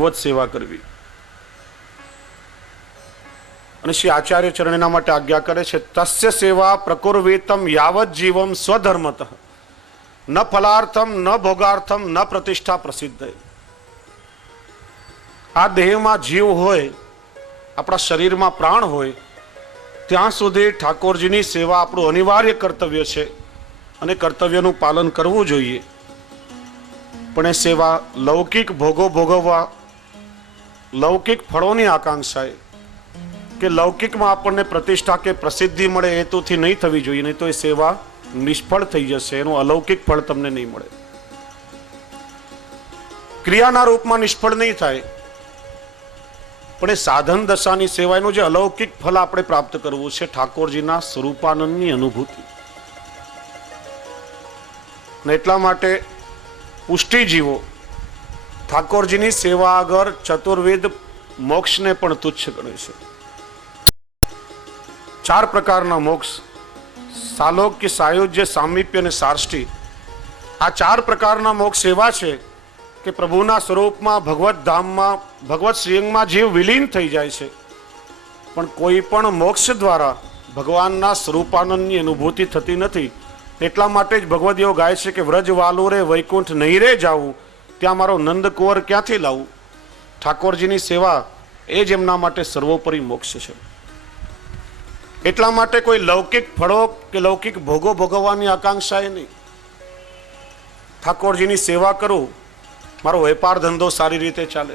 ભગવત સેવા કરવી. અને શ્રી આચાર્ય ચરણ એના માટે આજ્ઞા કરે છે, તસ્ય સેવા પ્રકુર્વેતમ યાવત જીવમ સ્વધર્મતઃ ન ફલાર્થમ ન ભોગાર્થમ ન પ્રતિષ્ઠા પ્રસિદ્ધ. આ દેહમાં જીવ હોય, આપણા શરીરમાં પ્રાણ હોય, ત્યાં સુધી ઠાકોરજીની સેવા આપણું અનિવાર્ય કર્તવ્ય છે અને કર્તવ્યનું પાલન કરવું જોઈએ. પણ એ સેવા લૌકિક ભોગો ભોગવવા, લૌકિક ફળોની આકાંક્ષાએ કે લૌકિકમાં આપણને પ્રતિષ્ઠા કે પ્રસિદ્ધિ મળે હેતુથી નહીં થવી જોઈએ, નહીં તો એ સેવા નિષ્ફળ થઈ જશે, એનું અલૌકિક ફળ તમને નહીં મળે. ક્રિયાના રૂપમાં નિષ્ફળ નહીં થાય, પણ એ સાધન દશાની સેવા, એનું જે અલૌકિક ફળ આપણે પ્રાપ્ત કરવું છે, ઠાકોરજીના સ્વરૂપાનંદની અનુભૂતિ. ને એટલા માટે પુષ્ટિજીવો ઠાકોરજીની સેવા આગળ ચતુર્વિધ મોક્ષને પણ તુચ્છ ગણે છે. 4 પ્રકારના મોક્ષ, સાલોક્ય, સાયુજ્ય, સામીપ્ય અને સાર્ષ્ટી. આ 4 પ્રકારના મોક્ષ એવા છે કે પ્રભુના સ્વરૂપમાં, ભગવત ધામમાં, ભગવત શ્રીઅંગમાં જીવ વિલીન થઈ જાય છે, પણ કોઈ પણ મોક્ષ દ્વારા ભગવાનના સ્વરૂપાનંદની અનુભૂતિ થતી નથી. એટલા માટે જ ભગવદીઓ ગાય છે કે વ્રજ વાલુ રે વૈકુંઠ નહીં રે જાવું, ત્યાં મારો નંદકુંવર ક્યાંથી લાવું. ઠાકોરજીની સેવા એ જ એમના માટે સર્વોપરી મોક્ષ છે. એટલા માટે કોઈ લૌકિક ફળો કે લૌકિક ભોગો ભોગવવાની આકાંક્ષા એ નહીં. ઠાકોરજીની સેવા કરું, મારો વેપાર ધંધો સારી રીતે ચાલે,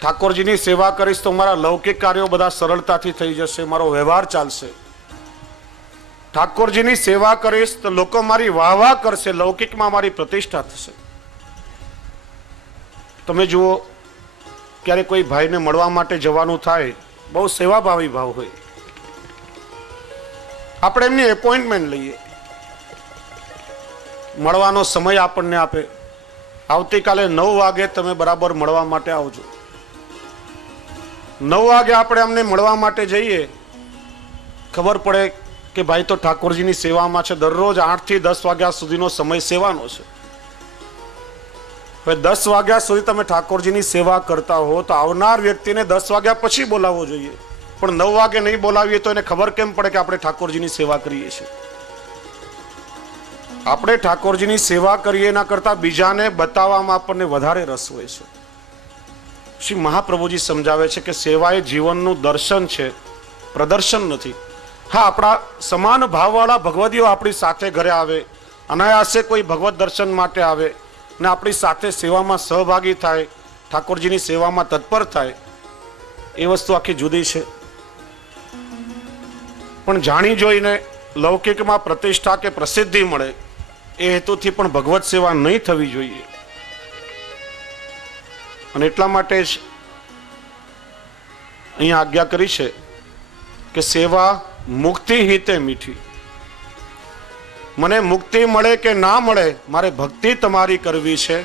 ઠાકોરજીની સેવા કરીશ તો મારા લૌકિક કાર્યો બધા સરળતાથી થઈ જશે, મારો વ્યવહાર ચાલશે. ઠાકોરજીની સેવા કરીશ તો લોકો મારી વાહ કરશે, લૌકિકમાં મારી પ્રતિષ્ઠા થશે. તમે જુઓ, ક્યારે કોઈ ભાઈને મળવા માટે જવાનું થાય, બહુ સેવાભાવી ભાવ હોય, આપણે એમની એપોઇન્ટમેન્ટ લઈએ, મળવાનો સમય આપણને આપે, આવતીકાલે 9 વાગે તમે બરાબર મળવા માટે આવજો. 9 વાગે આપણે અમને મળવા માટે જઈએ, ખબર પડે કે ભાઈ તો ઠાકોરજીની સેવામાં છે, દરરોજ 8 થી 10 વાગ્યા સુધીનો સમય સેવાનો છે. હવે 10 વાગ્યા સુધી તમે ઠાકોરજીની સેવા કરતા હો તો આવનાર વ્યક્તિને 10 વાગ્યા પછી બોલાવવો જોઈએ, પણ 9 વાગે નહીં બોલાવીએ તો એને ખબર કેમ પડે કે આપણે ઠાકોરજીની સેવા કરીએ છીએ. આપણે ઠાકોરજીની સેવા કરીએ એના કરતા બીજાને બતાવવામાં આપણને વધારે રસ હોય છે. શ્રી મહાપ્રભુજી સમજાવે છે કે સેવા એ જીવનનું દર્શન છે, પ્રદર્શન નથી. હા, આપણા સમાન ભાવવાળા ભગવદીઓ આપણી સાથે ઘરે આવે, અનાયાસે કોઈ ભગવત દર્શન માટે આવે ને આપણી સાથે સેવામાં સહભાગી થાય, ઠાકોરજીની સેવામાં તત્પર થાય, એ વસ્તુ આખી જુદી છે. પણ જાણી જોઈને લૌકિકમાં પ્રતિષ્ઠા કે પ્રસિદ્ધિ મળે એ હેતુથી પણ ભગવત સેવા નહીં થવી જોઈએ. અને એટલા માટે જ અહીંયા આજ્ઞા કરી છે કે સેવા મુક્તિ હિતે મીઠી. મને મુક્તિ મળે કે ના મળે, મારે ભક્તિ તમારી કરવી છે.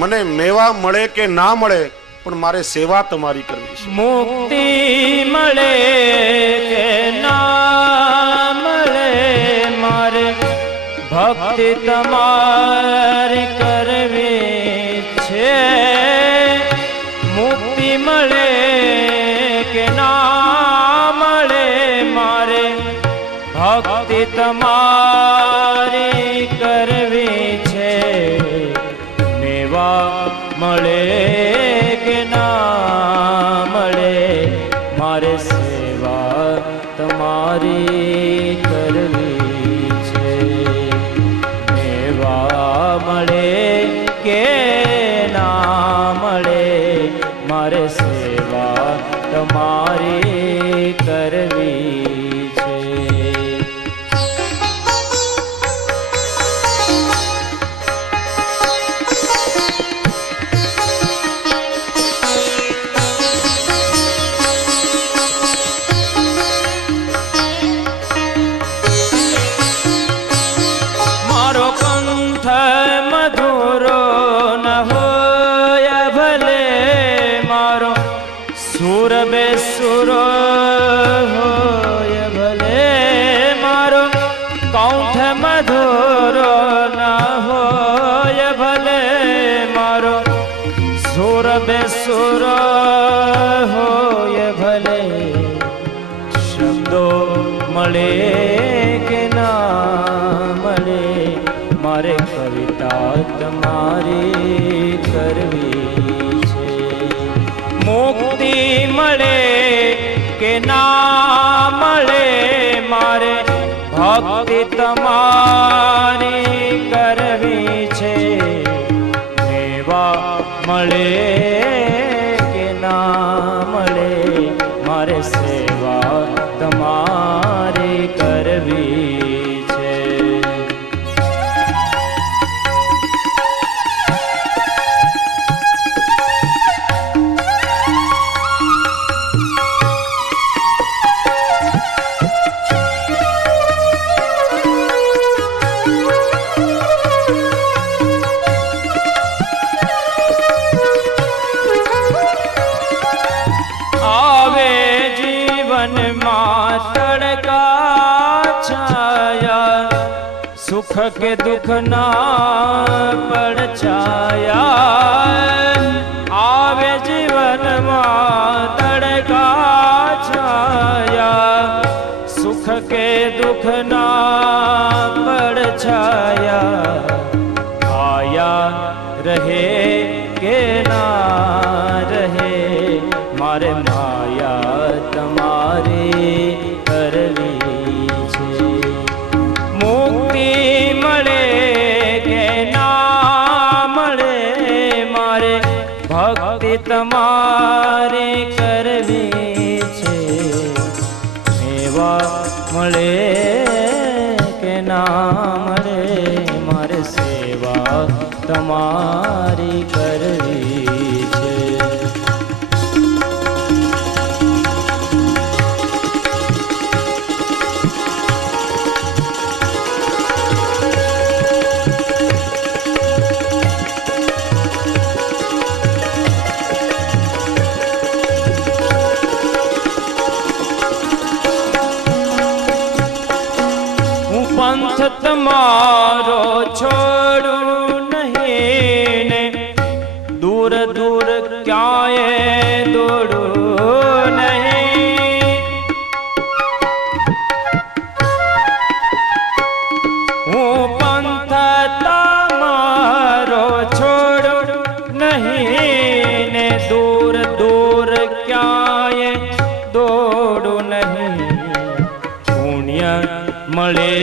મને મેવા મળે કે ના મળે, પણ મારે સેવા તમારી કરવી છે. મુક્તિ મળે કે ના મળે, મારે ભક્તિ તમારી કરવી છે. મુક્તિ મળે કે ના મળે, મારે ભક્તિ તમારી કરવી છે. મેવા મળે કે ના મળે, મારે સેવા તમારી કરવી છે. મેવા મળે કે ના મળે, મારે સેવા તમારી કરવી છે. મારો કંઠ મધુરો ન હોય ભલે, મારો સુર બેસુરો હોય ભલે, મારો કંઠ મધુરો ન હોય ભલે, મારો સુર બેસુર હોય ભલે, શબ્દો મળે કે ના મળે, મારે કવિતા તમારી કરવી છે. મુક્તિ મળે કે ના મળે, મારે ભક્તિ તમારી કરવી છે. મેવા મળે કે ના મળે, મારે સેવા તમારી કરવી છે. આવે જીવનમાં તડકા છાયા, સુખ કે દુઃખ ના પડછાયા. આવે જીવનમાં તડકા છાયા, સુખ કે દુઃખ ના પડછાયા. આયા રહે કે ના રહે, મારે માયા તમારી કરવી છે. મુક્તિ મળે કે ના મળે, મારે ભક્તિ તમારી કરવી છે. મેવા મળે કે ના મળે, મારે સેવા તમારી કરવી છે. પંથ તમારો છોડું નહીં ને, દૂર દૂર ક્યાંય દોડું નહીં. હું પંથ તમારો છોડું નહીં ને, દૂર દૂર ક્યાંય દોડું નહીં. પુણ્ય મળે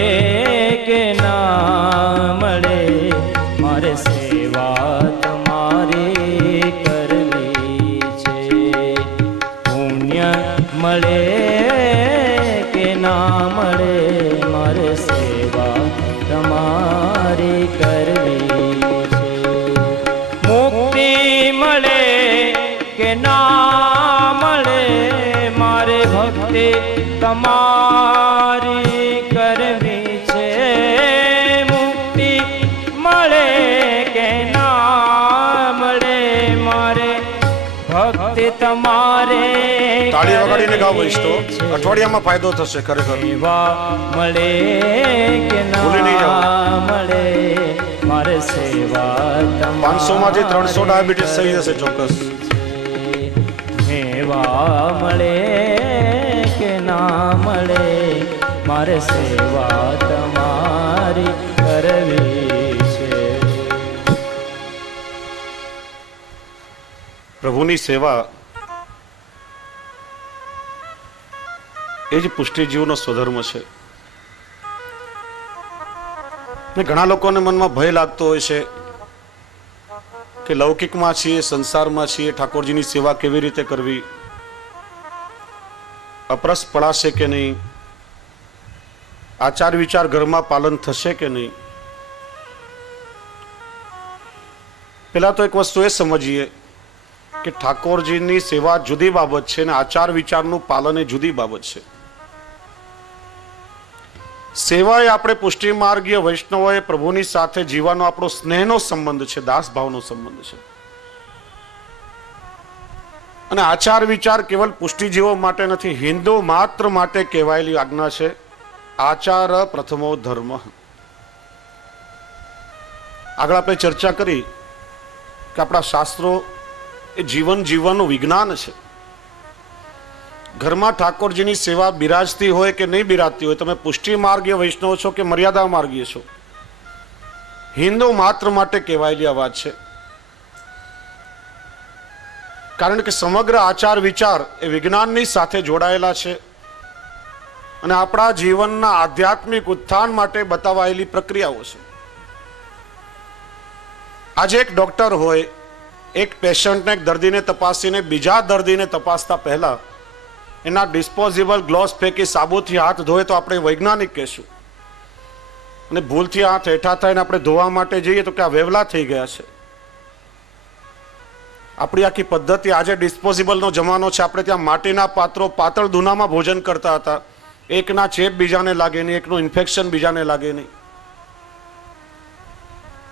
કે ના મળે, મારે સેવા તમારી કરવી છે. પુણ્ય મળે કે ના મળે, મારે સેવા તમારી કરવી છે. મુક્તિ મળે કે ના મળે, મારે ભક્તિ તમારી કરવી છે. મુક્તિ મળે કે ના મળે, મારે ભક્તિ તમારે તાળી વગાડીને ગાવ તો અઠવાડિયામાં ફાયદો થશે ખરેખર. સેવા મળે કે ભૂલી નહીં ના જાઓ. મળે, મારે સેવા 500 માંથી 300 ડાયાબિટીસ થઈ જશે ચોક્કસ. મેવા મળે કે ના મળે, મારે સેવા તમારી કરવી છે. પ્રભુની સેવા એ જ પુષ્ટિજીવનો સ્વધર્મ છે. ને ઘણા લોકોને મનમાં ભય લાગતો હોય છે કે લૌકિકમાં છીએ, સંસારમાં છીએ, ઠાકોરજીની સેવા કેવી રીતે કરવી, અપરસ પડાશે કે નહીં, આચાર વિચાર ઘરમાં પાલન થશે કે નહીં. પેલા તો એક વસ્તુ એ સમજીએ કે ઠાકોરજીની સેવા જુદી બાબત છે અને આચાર વિચારનું પાલન એ જુદી બાબત છે. સેવા એ આપણે પુષ્ટિ માર્ગીય વૈષ્ણવોએ પ્રભુની સાથે જીવવાનો આપણો સ્નેહનો સંબંધ છે, દાસ ભાવનો સંબંધ છે. અને આચાર વિચાર કેવલ પુષ્ટિજીવો માટે નથી, હિન્દુ માત્ર માટે કહેવાયેલી આજ્ઞા છે. આચાર પ્રથમો ધર્મ. આગળ આપણે ચર્ચા કરી કે આપણા શાસ્ત્રો એ જીવન જીવવાનું વિજ્ઞાન છે. ઘરમાં ઠાકોરજીની સેવા બિરાજતી હોય કે નહીં બિરાજતી હોય, તમે પુષ્ટિ માર્ગીય વૈષ્ણવ છો કે મર્યાદા માર્ગીય છો, હિન્દુ માત્ર માટે કહેવાયેલી આ વાત છે. કારણ કે સમગ્ર આચાર વિચાર એ વિજ્ઞાનની સાથે જોડાયેલા છે અને આપણા જીવનના આધ્યાત્મિક ઉત્થાન માટે બતાવાયેલી પ્રક્રિયાઓ છે. આજે એક ડોક્ટર હોય, એક પેશન્ટને, એક દર્દીને તપાસીને બીજા દર્દીને તપાસતા પહેલા એના ડિસ્પોઝેબલ ગ્લોવ્સ ફેંકી સાબુથી હાથ ધોય તો આપણે વૈજ્ઞાનિક કહેશું, અને ભૂલથી હાથ હેઠા થઈને આપણે ધોવા માટે જઈએ તો કે આ વેવલા થઈ ગયા છે. આપણી આખી પદ્ધતિ, આજે ડિસ્પોઝેબલનો જમાનો છે, આપણે ત્યાં માટીના પાત્રો પાતળ દૂનામાં ભોજન કરતા હતા. એકના ચેપ બીજાને લાગે નહીં, એકનું ઇન્ફેક્શન બીજાને લાગે નહીં.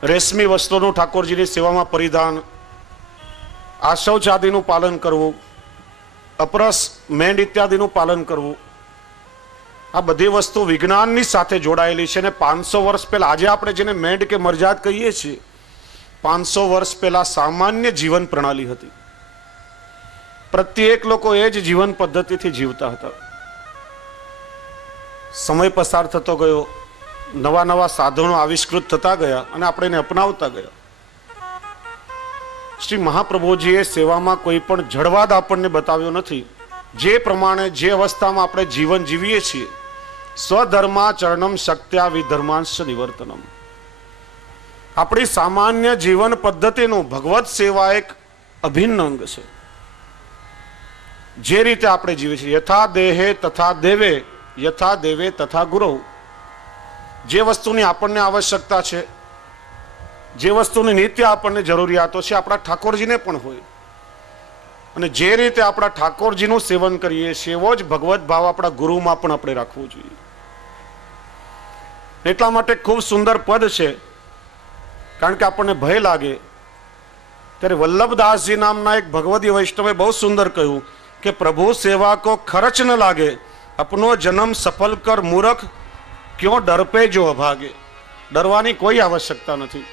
રેશમી વસ્ત્રોનું ઠાકોરજીની સેવામાં પરિધાન, આશૌચાદિનું પાલન કરવું, અપરસ, મેંડ ઇત્યાદિનું પાલન કરવું, આ બધી વસ્તુ વિજ્ઞાનની સાથે જોડાયેલી છે. અને 500 વર્ષ પહેલા, આજે આપણે જેને મેંડ કે મરજાદ કહીએ છીએ, 500 વર્ષ પહેલા સામાન્ય જીવન પ્રણાલી હતી. પ્રત્યેક લોકો એ જ જીવન પદ્ધતિથી જીવતા હતા. સમય પસાર થતો ગયો, નવા નવા સાધનો આવિષ્કૃત થતા ગયા અને આપણે એને અપનાવતા ગયા. શ્રી મહાપ્રભુજીએ સેવામાં કોઈ પણ જડવાદ આપણને બતાવ્યો નથી. જે પ્રમાણે, જે અવસ્થામાં આપણે જીવન જીવીએ છીએ, સ્વધર્માચરણમ શક્ત્યા વિધર્માંશ નિવર્તનમ, આપણી સામાન્ય જીવન પદ્ધતિનું ભગવત સેવા એક અભિન્ન અંગ છે. જે રીતે આપણે જીવીએ છીએ, યથા દેહે તથા દેવે, યથા દેવે તથા ગુરુ. જે વસ્તુની આપણને આવશ્યકતા છે, જે વસ્તુની નિત્ય આપણને જરૂરિયાતો છે, આપણા ઠાકોરજીને પણ હોય. અને જે રીતે આપણા ઠાકોરજીનું સેવન કરીએ છીએ એવો જ ભગવત ભાવ આપણા ગુરુમાં પણ આપણે રાખવો જોઈએ. એટલા માટે ખૂબ સુંદર પદ છે. કારણ કે આપણને ભય લાગે ત્યારે વલ્લભદાસજી નામના એક ભગવદી વૈષ્ણવે બહુ સુંદર કહ્યું કે પ્રભુ સેવા કો ખર્ચ ન લાગે, અપનો જન્મ સફલ કર મૂરખ, ક્યો ડર પે જો અભાગે. ડરવાની કોઈ આવશ્યકતા નથી.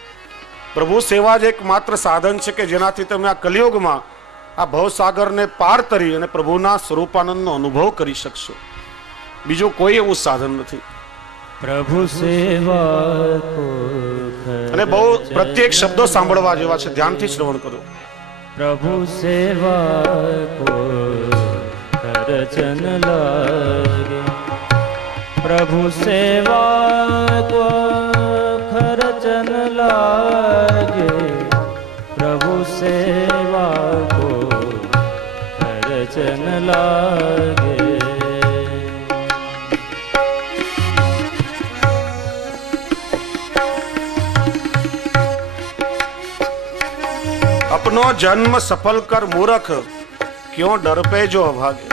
પ્રભુ સેવા જ એકમાત્ર સાધન છે કે જેનાથી તમે આ કલિયુગમાં આ ભવસાગરને પાર તરી અને પ્રભુના સ્વરૂપાનંદનો અનુભવ કરી શકશો. બીજું કોઈ એવું સાધન નથી. પ્રભુ સેવા કો અને બહુ પ્રત્યેક શબ્દો સાંભળવા જેવા છે, ધ્યાનથી શ્રવણ કરો. પ્રભુ સેવા કો ખર્ચન લાગે, પ્રભુ સેવા કો ખર્ચન લાગે, પ્રભુ સેવા કો ખર્ચન લાગે. अपनो जन्म सफल कर मूर्ख, क्यों डर पे जो अभागे.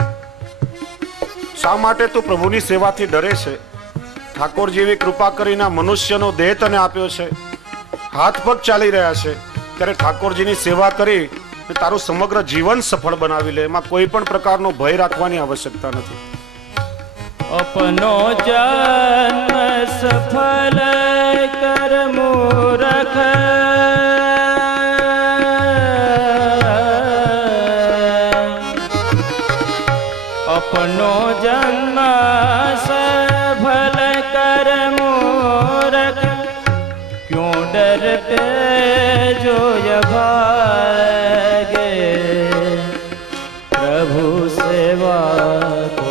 શા માટે તું પ્રભુની સેવાથી ડરે છે? ઠાકોર જેવી કૃપા કરીને મનુષ્યનો દેહ તને આપ્યો છે, હાથ પગ ચાલી રહ્યા છે, ત્યારે ઠાકોરજીની સેવા કરી તારું સમગ્ર જીવન સફળ બનાવી લે. એમાં કોઈ પણ પ્રકારનો ભય રાખવાની આવશ્યકતા નથી. अपनो जन्म सफल कर मूरख, अपनो जन्म सफल कर मूरख, क्यों डर पे जो भागे, प्रभु सेवा को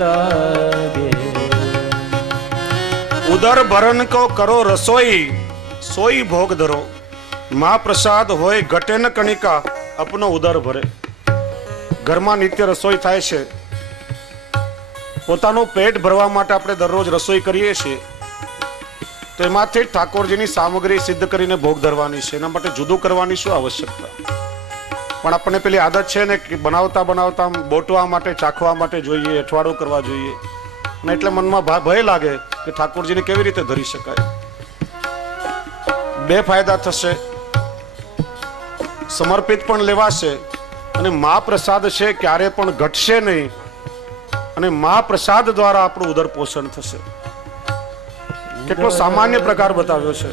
लागे. ઉદર ભરણ કો કરો રસોઈ, સોઈ ભોગ ધરો, મા પ્રસાદ હોય ઘટે ન કણિકા, અપનો ઉદર ભરે. ઘરમાં નિત્ય રસોઈ થાય છે, પોતાનું પેટ ભરવા માટે આપણે દરરોજ રસોઈ કરીએ છીએ, તો એમાંથી ઠાકોરજીની સામગ્રી સિદ્ધ કરીને ભોગ ધરવાની છે. એના માટે જુદું કરવાની શું આવશ્યકતા? પણ આપણને પેલી આદત છે ને કે બનાવતા બનાવતા બોટવા માટે, ચાખવા માટે જોઈએ, અઠવાડું કરવા જોઈએ, અને એટલે મનમાં ભય લાગે કે ઠાકોરજીને કેવી રીતે ધરી શકાય. બે ફાયદા થશે, સમર્પિત પણ લેવાશે અને મહાપ્રસાદ છે ક્યારે પણ ઘટશે નહીં, અને મહાપ્રસાદ દ્વારા આપણું ઉદર પોષણ થશે. કેટલો સામાન્ય પ્રકાર બતાવ્યો છે.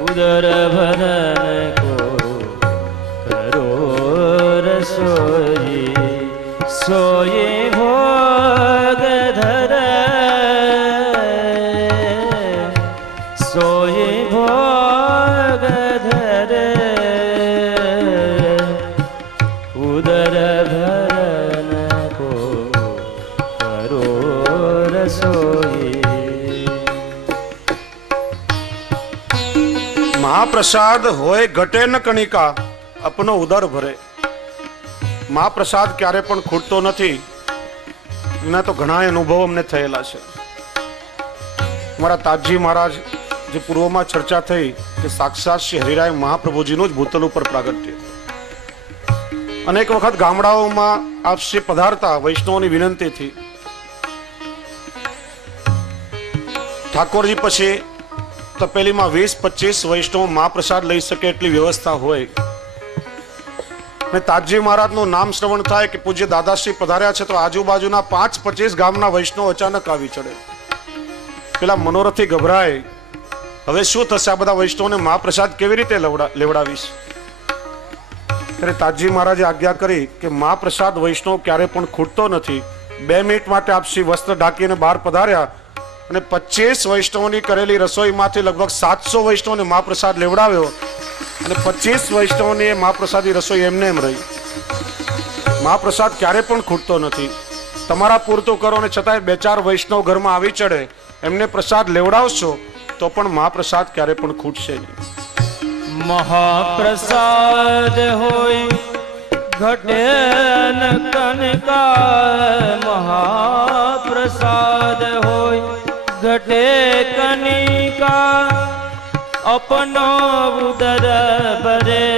ઉદર ભરણ કો પ્રસાદ હોય ઘટે ન કણિકા, અપનો ઉદર ભરે. મહાપ્રસાદ ક્યારે પણ ખૂટતો નથી. એના તો ઘણા અનુભવો અમને થયેલા છે. મારા તાજજી મહારાજ જે પૂર્વમાં ચર્ચા થઈ કે સાક્ષાત શ્રી હરિરાય મહાપ્રભુજીનું જ ભૂતલ ઉપર પ્રાગટ્ય. અનેક વખત ગામડાઓમાં આપ શ્રી પધારતા વૈષ્ણવોની વિનંતીથી. ઠાકોરજી પછી તપેલીમાં 20-25 વૈષ્ણવ મહાપ્રસાદ લઈ શકે એટલી વ્યવસ્થા હોય. અને તાજજી મહારાજનું નામ શ્રવણ થાય કે પૂજ્ય દાદાશ્રી પધાર્યા છે તો આજુબાજુના 5-25 ગામના વૈષ્ણવ અચાનક આવી ચડે. પેલા મનોરથી ગભરાય, હવે શું થશે, આ બધા વૈષ્ણવને મહાપ્રસાદ કેવી રીતે લેવડાવીશ. ત્યારે તાજજી મહારાજે આજ્ઞા કરી કે મહાપ્રસાદ વૈષ્ણવ ક્યારે પણ ખૂટતો નથી. 2 મિનિટ માટે આપસી વસ્ત્ર ઢાંકીને બહાર પધાર્યા અને 25 વૈષ્ણવની કરેલી રસોઈમાંથી લગભગ 700 વૈષ્ણવને મહાપ્રસાદ લેવડાવ્યો અને 25 વૈષ્ણવની એ મહાપ્રસાદી રસોઈ એમને એમ રહી. મહાપ્રસાદ ક્યારે પણ ખૂટતો નથી. તમારા પૂરતું કરો અને છતાંય 2-4 વૈષ્ણવ ઘરમાં આવી ચડે, એમને પ્રસાદ લેવડાવશો તો પણ મહાપ્રસાદ ક્યારે પણ ખૂટશે નહીં. મહાપ્રસાદ હોય ઘટે ન કનકા, મહાપ્રસાદ હોય ઘટે કનિકા, અપનો ઉદર ભરે,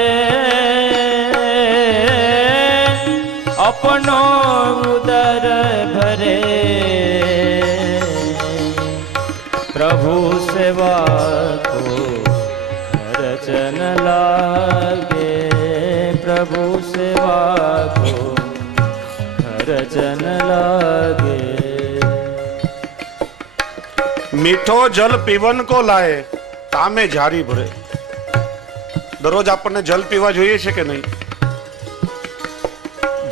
અપનો ઉદર ભરે. પ્રભુ સેવા કો ખર્ચન લાગે, પ્રભુ સેવા કો ખર્ચન લાગે. મીઠો જલ પીવન કો લાય, તામે જારી ભરે. દરરોજ આપણને જલ પીવા જોઈએ છે કે નહીં?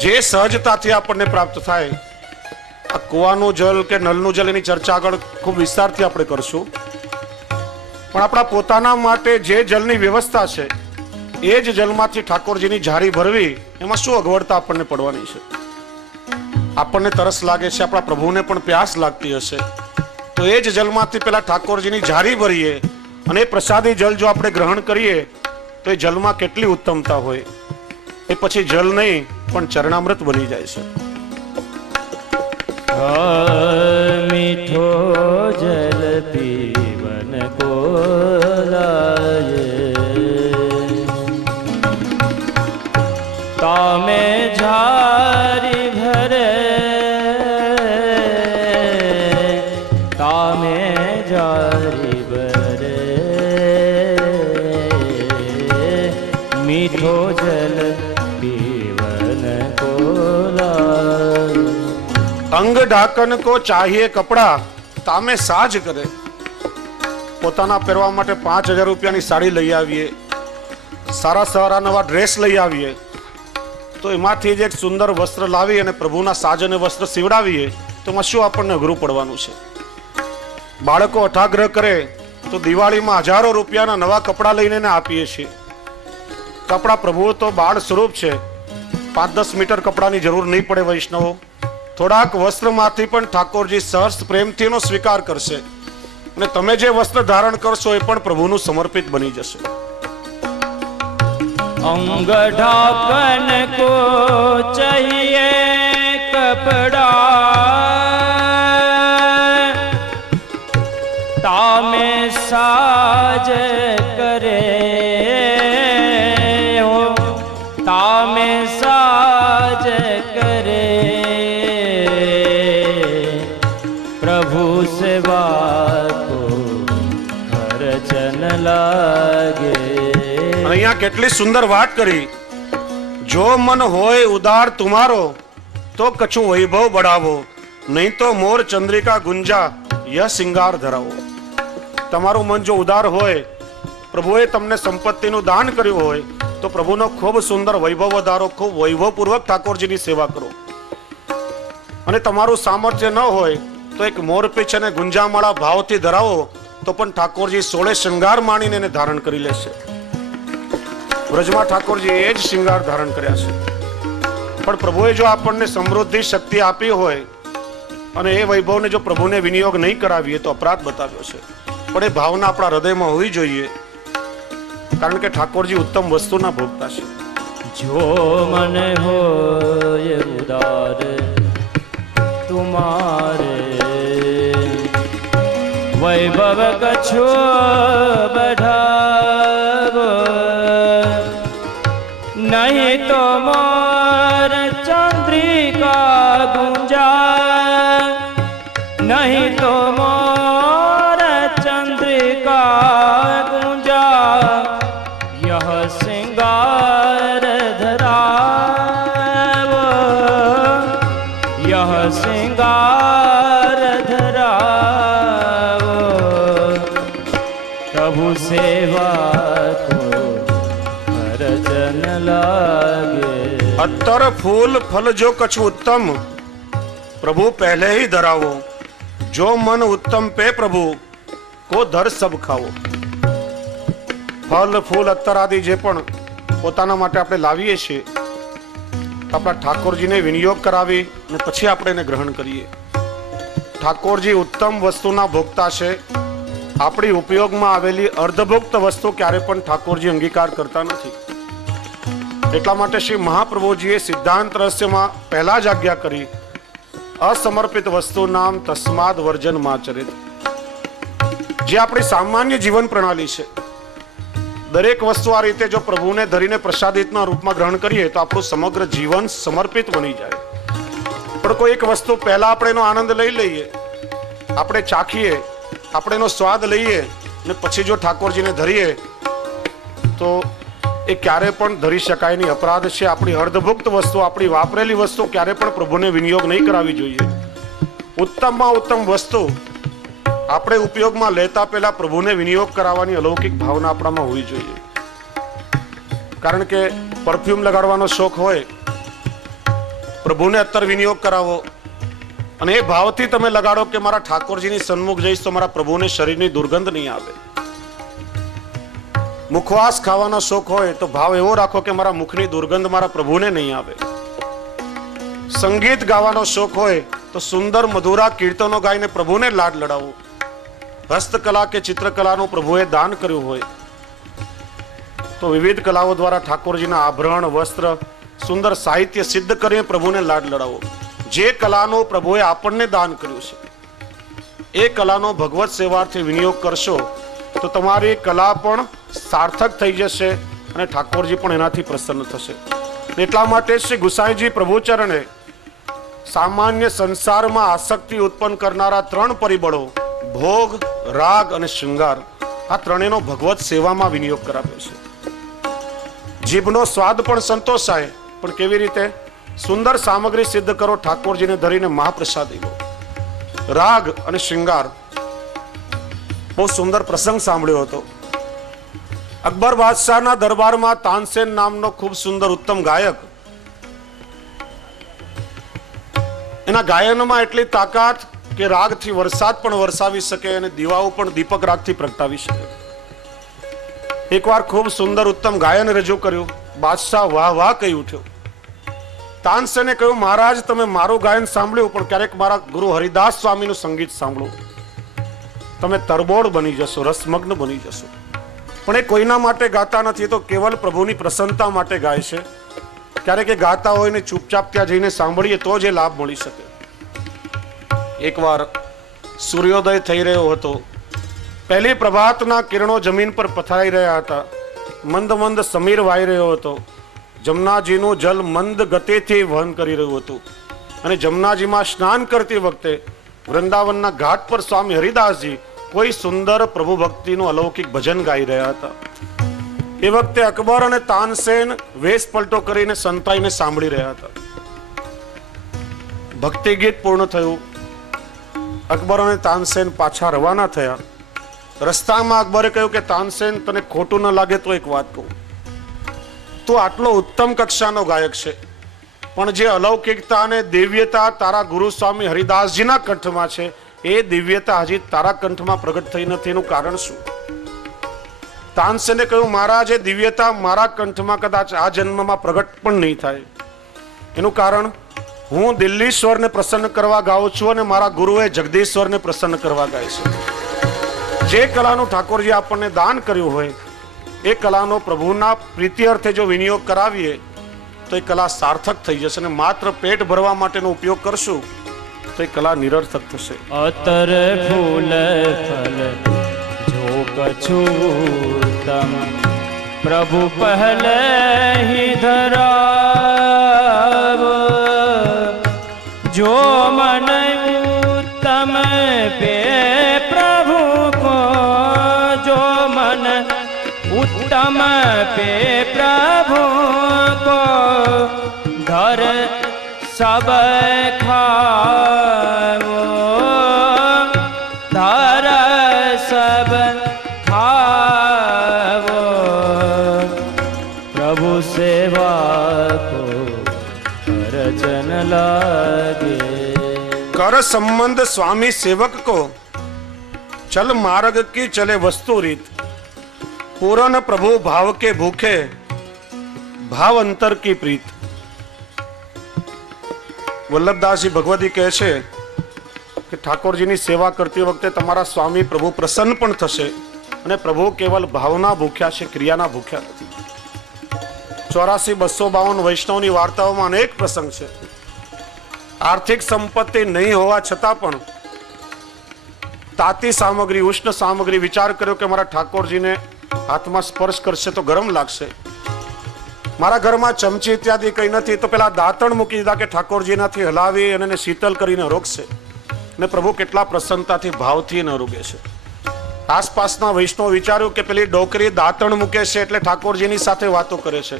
જે સહજતાથી આપણને પ્રાપ્ત થાય. આ કુવાનું જલ કે નળનું જલ એની ચર્ચા આગળ ખૂબ વિસ્તારથી આપણે કરશું. પણ આપણા પોતાના માટે જે જલની વ્યવસ્થા છે એ જ જલમાંથી ઠાકોરજીની જારી ભરવી, એમાં શું અગવડતા આપણને પડવાની છે? આપણને તરસ લાગે છે, આપણા પ્રભુને પણ પ્યાસ લાગતી હશે, તો એ જ જલમાંથી પેલા ઠાકોરજીની જારી ભરીએ અને એ પ્રસાદી જલ જો આપણે ગ્રહણ કરીએ તો એ જલમાં કેટલી ઉત્તમતા હોય. એ પછી જલ નહીં પણ ચરણામૃત બની જાય છે. મીઠો જલ પીવન કો લાય, તામે જારી ભરે, તામે જારી ભરે. મીઠો જલ પીવન કો લાય. અંગ ઢાકન કો ચાહીએ કપડા, તામે સાજ કરે. પોતાના પહેરવા માટે 5,000 રૂપિયાની સાડી લઈ આવીએ, સારા સારા નવા ડ્રેસ લઈ આવીએ, તો એમાંથી જ એક સુંદર વસ્ત્ર લાવી અને પ્રભુના સાજ અને વસ્ત્ર સીવડાવીએ તો એમાં શું આપણને અઘરું પડવાનું છે? બાળકો અઠાગ્રહ કરે તો દિવાળીમાં હજારો રૂપિયાના નવા કપડાં લઈને એને આપીએ છીએ. કપડા પ્રભુ તો બાળ સ્વરૂપ છે. 5-10 મીટર કપડાની જરૂર નહીં પડે વૈષ્ણવો. થોડાક વસ્ત્રમાંથી પણ ઠાકોરજી સહર્ષ પ્રેમથી એનો સ્વીકાર કરશે અને તમે જે વસ્ત્ર ધારણ કરશો એ પણ પ્રભુનું સમર્પિત બની જશે. અંગ ઢાકન કો ચાહીએ કપડા, તામે સાજ કરે હો, તામે સાજ કરે. પ્રભુ સેવા કો ખર્ચન લાગે. અહીંયા કેટલી સુંદર વાત કરી. જો મન હોય ઉદાર તુમારો, તો કછું વૈભવ બઢાવો, નહીં તો મોર ચંદ્રિકા ગુંજા યહ સિંગાર ધરાવો. તમારું મન જો ઉદાર હોય, પ્રભુએ તમને સંપત્તિનું દાન કર્યું હોય, તો પ્રભુનો ખૂબ સુંદર વૈભવ વધારો, ખૂબ વૈભવપૂર્વક ઠાકોરજીની સેવા કરો. અને તમારું સામર્થ્ય ન હોય તો એક મોરપીંછ અને ગુંજામાળા ભાવથી ધરાવો તો પણ ઠાકોરજી 16 શૃંગાર માણીને એને ધારણ કરી લેશે. વ્રજમાં ઠાકોરજી એ જ શૃંગાર ધારણ કર્યા છે. પણ પ્રભુએ જો આપણને સમૃદ્ધિ શક્તિ આપી હોય અને એ વૈભવને જો પ્રભુને વિનિયોગ નહીં કરાવીએ તો અપરાધ બતાવ્યો છે. પણ એ ભાવના આપણા હૃદયમાં હોવી જોઈએ. કારણ કે ઠાકોરજી ઉત્તમ વસ્તુના ભોગતા છે. जो मन होय उदार तुम्हारे, वैभव कछो बढ़ावो, नहीं तो मोर चंद्रिका गुंजा, नहीं तो मोर चंद्रिका गुंजा, यह सिंगार धरावो, यह सिंगार धरावो, प्रभु सेवा को अर्चन लागे. અત્તર ફૂલ ફલ જો કછ ઉત્તમ, પ્રભુ પહેલે ही ધરાવો, જો મન ઉત્તમ પે પ્રભુ કો ધર સબ ખાવો. ફલ ફૂલ અત્તર આદિ જે પણ પોતાના માટે આપણે લાવીએ છીએ, આપણા ઠાકોરજીને વિનિયોગ કરાવી અને પછી આપણે એને ગ્રહણ કરીએ. ઠાકોરજી ઉત્તમ વસ્તુના ભોગતા છે. આપણી ઉપયોગમાં આવેલી અર્ધભુક્ત વસ્તુ ક્યારે પણ ઠાકોરજી અંગીકાર કરતા નથી. એટલા માટે શ્રી મહાપ્રભુજીએ સિદ્ધાંત રહસ્યમાં પહેલા જ આજ્ઞા કરી, અસમર્પિત વસ્તુ નામ તસ્માદ વર્જન માચરિત. જે આપણી સામાન્ય જીવન પ્રણાલી છે, દરેક વસ્તુ આ રીતે જો પ્રભુને ધરીને પ્રસાદિતના રૂપમાં ગ્રહણ કરીએ તો આપણું સમગ્ર જીવન સમર્પિત બની જાય. પણ કોઈ એક વસ્તુ પહેલા આપણે એનો આનંદ લઈ લઈએ, આપણે ચાખીએ, આપણે એનો સ્વાદ લઈએ અને પછી જો ઠાકોરજીને ધરીએ તો એ ક્યારે પણ ધરી શકાય નહીં, અપરાધ છે. આપણી અર્ધભુક્ત વસ્તુ, આપણી વાપરેલી વસ્તુ ક્યારે પણ પ્રભુને વિનિયોગ નહીં કરાવી જોઈએ. ઉત્તમમાં ઉત્તમ વસ્તુ આપણે ઉપયોગમાં લેતા પહેલા પ્રભુને વિનિયોગ કરાવવાની અલૌકિક ભાવના આપણામાં હોવી જોઈએ. કારણ કે પરફ્યુમ લગાડવાનો શોખ હોય, પ્રભુને અત્તર વિનિયોગ કરાવો અને એ ભાવથી તમે લગાડો કે મારા ઠાકોરજીની સન્મુખ જઈશ તો મારા પ્રભુને શરીરની દુર્ગંધ નહીં આવે. મુખવાસ ખાવાનો શોખ હોય તો ભાવ એવો રાખો કે મારા મુખની દુર્ગંધ મારા પ્રભુને નહીં આવે. સંગીત ગાવાનો શોખ હોય તો સુંદર મધુરા કીર્તનો ગાઈને પ્રભુને લાડ લડાવો. હસ્તકલા કે ચિત્રકલાનું પ્રભુએ દાન કર્યું હોય તો વિવિધ કલાઓ દ્વારા ઠાકોરજીના આભરણ, વસ્ત્ર, સુંદર સાહિત્ય સિદ્ધ કરીને પ્રભુને લાડ લડાવો. જે કલાનું પ્રભુએ આપણને દાન કર્યું છે એ કલાનો ભગવત સેવાર્થે વિનિયોગ કરશો તો તમારી કલા પણ સાર્થક થઈ જશે અને ઠાકોરજી પણ એનાથી પ્રસન્ન થશે. એટલા માટે શ્રી ગુસાઈજી પ્રભુચરણે સામાન્ય સંસારમાં આસક્તિ ઉત્પન્ન કરનારા ત્રણ પરિબળો ભોગ, રાગ અને શૃંગાર, આ ત્રણેયનો ભગવત સેવામાં વિનિયોગ કરાવ્યો છે. જીભનો સ્વાદ પણ સંતોષાય, પણ કેવી રીતે? સુંદર સામગ્રી સિદ્ધ કરો, ઠાકોરજીને ધરીને મહાપ્રસાદી લો. રાગ અને શૃંગાર, બહુ સુંદર પ્રસંગ સાંભળ્યો હતો. અકબર બાદશાહના દરબારમાં તાનસેન નામનો ખૂબ સુંદર ઉત્તમ ગાયક, એના ગાયનમાં એટલી તાકાત કે રાગથી વરસાદ પણ વરસાવી શકે અને દીવાઓ પણ દીપક રાગથી પ્રગટાવી શકે. એકવાર ખૂબ સુંદર ઉત્તમ ગાયન રજૂ કર્યું. બાદશાહ વાહ વાહ કહી ઉઠ્યો. તાનસેને કહ્યું, મહારાજ તમે મારું ગાયન સાંભળ્યું, પણ ક્યારેક મારા ગુરુ હરિદાસ સ્વામીનું સંગીત સાંભળો, તમે તરબોળ બની જશો, રસમગ્ન બની જશો. પણ એ કોઈના માટે ગાતા નથી, તો કેવલ પ્રભુની પ્રસન્નતા માટે ગાય છે. ક્યારેક એ ગાતા હોય ને ચૂપચાપ ત્યાં જઈને સાંભળીએ તો જ એ લાભ મળી શકે. એકવાર સૂર્યોદય થઈ રહ્યો હતો. પહેલી પ્રભાતના કિરણો જમીન પર પથરાઈ રહ્યા હતા. મંદ મંદ સમીર વાઈ રહ્યો હતો. જમનાજીનું જલ મંદ ગતિથી વહન કરી રહ્યું હતું અને જમનાજીમાં સ્નાન કરતી વખતે વૃંદાવનના ઘાટ પર સ્વામી હરિદાસજી કોઈ સુંદર પ્રભુ ભક્તિનું અલૌકિક ભજન ગાઈ રહ્યા હતા. એ વખતે અકબર અને તાનસેન વેશ પલટો કરીને સંતાઈને સાંભળી રહ્યા હતા. ભક્તિ ગીત પૂર્ણ થયું. અકબર અને તાનસેન પાછા રવાના થયા. રસ્તામાં અકબરે કહ્યું કે તાનસેન, તને ખોટું ન લાગે તો એક વાત કહું. તું આટલો ઉત્તમ કક્ષાનો ગાયક છે, પણ જે અલૌકિકતા અને દિવ્યતા તારા ગુરુ સ્વામી હરિદાસજીના કંઠમાં છે, એ દિવ્યતા હજી તારા કંઠમાં પ્રગટ થઈ નથી. એનું કારણ શું? તાનસેને કહ્યું, મહારાજ, એ દિવ્યતા મારા કંઠમાં કદાચ આ જન્મમાં પ્રગટ પણ નહીં થાય. એનું કારણ, હું દિલ્હીશ્વરને પ્રસન્ન કરવા ગાઉં છું અને મારા ગુરુએ જગદીશ્વરને પ્રસન્ન કરવા ગાય છે. જે કલાનું ઠાકોરજી આપણને દાન કર્યું હોય એ કલાનો પ્રભુના પ્રીતિ અર્થે જો વિનિયોગ કરાવીએ તો એ કલા સાર્થક થઈ જશે, અને માત્ર પેટ ભરવા માટેનો ઉપયોગ કરશું તો એ કલા નિરર્થક થશે. અતર ફૂલ ફલ જો કછુતમ પ્રભુ પહેલે હી ધરાવ, જો મન ઉત્તમ પે પ્રભુ કો, જો મન उत्तम पे प्रभु को धर सब खाओ, धर सब खाओ, प्रभु सेवा को करजन लागे. कर संबंध स्वामी सेवक को चल मार्ग की चले वस्तु रीत, पूरन प्रभु भाव के भूखे भाव अंतर की प्रीत. વલ્લભદાસજી ભગવદી કહે છે કે ઠાકોરજીની સેવા કરતી વખતે તમારા સ્વામી પ્રભુ પ્રસન્ન પણ થશે, અને પ્રભુ કેવલ ભાવના ભૂખ્યા છે, ક્રિયાના ભૂખ્યા નથી. 84,252 વૈષ્ણવની વાર્તાઓમાં અનેક પ્રસંગ છે. આર્થિક સંપત્તિ નહીં હોવા છતાં પણ તાતી સામગ્રી, ઉષ્ણ સામગ્રી, વિચાર કર્યો કે મારા ઠાકોરજીને હાથમાં સ્પર્શ કરશે તો ગરમ લાગશે, મારા ઘરમાં ચમચી ઇત્યાદિ કઈ નથી તો પેલા દાંતણ મૂકી દીધા કે ઠાકોરજીનાથી હલાવી અને એને શીતલ કરીને રોકશે. ને પ્રભુ કેટલા પ્રસન્નતાથી ભાવથી ન રોકે છે. આસપાસના વૈષ્ણવ વિચાર્યું કે પેલી ડોકરી દાંતણ મૂકે છે એટલે ઠાકોરજીની સાથે વાતો કરે છે.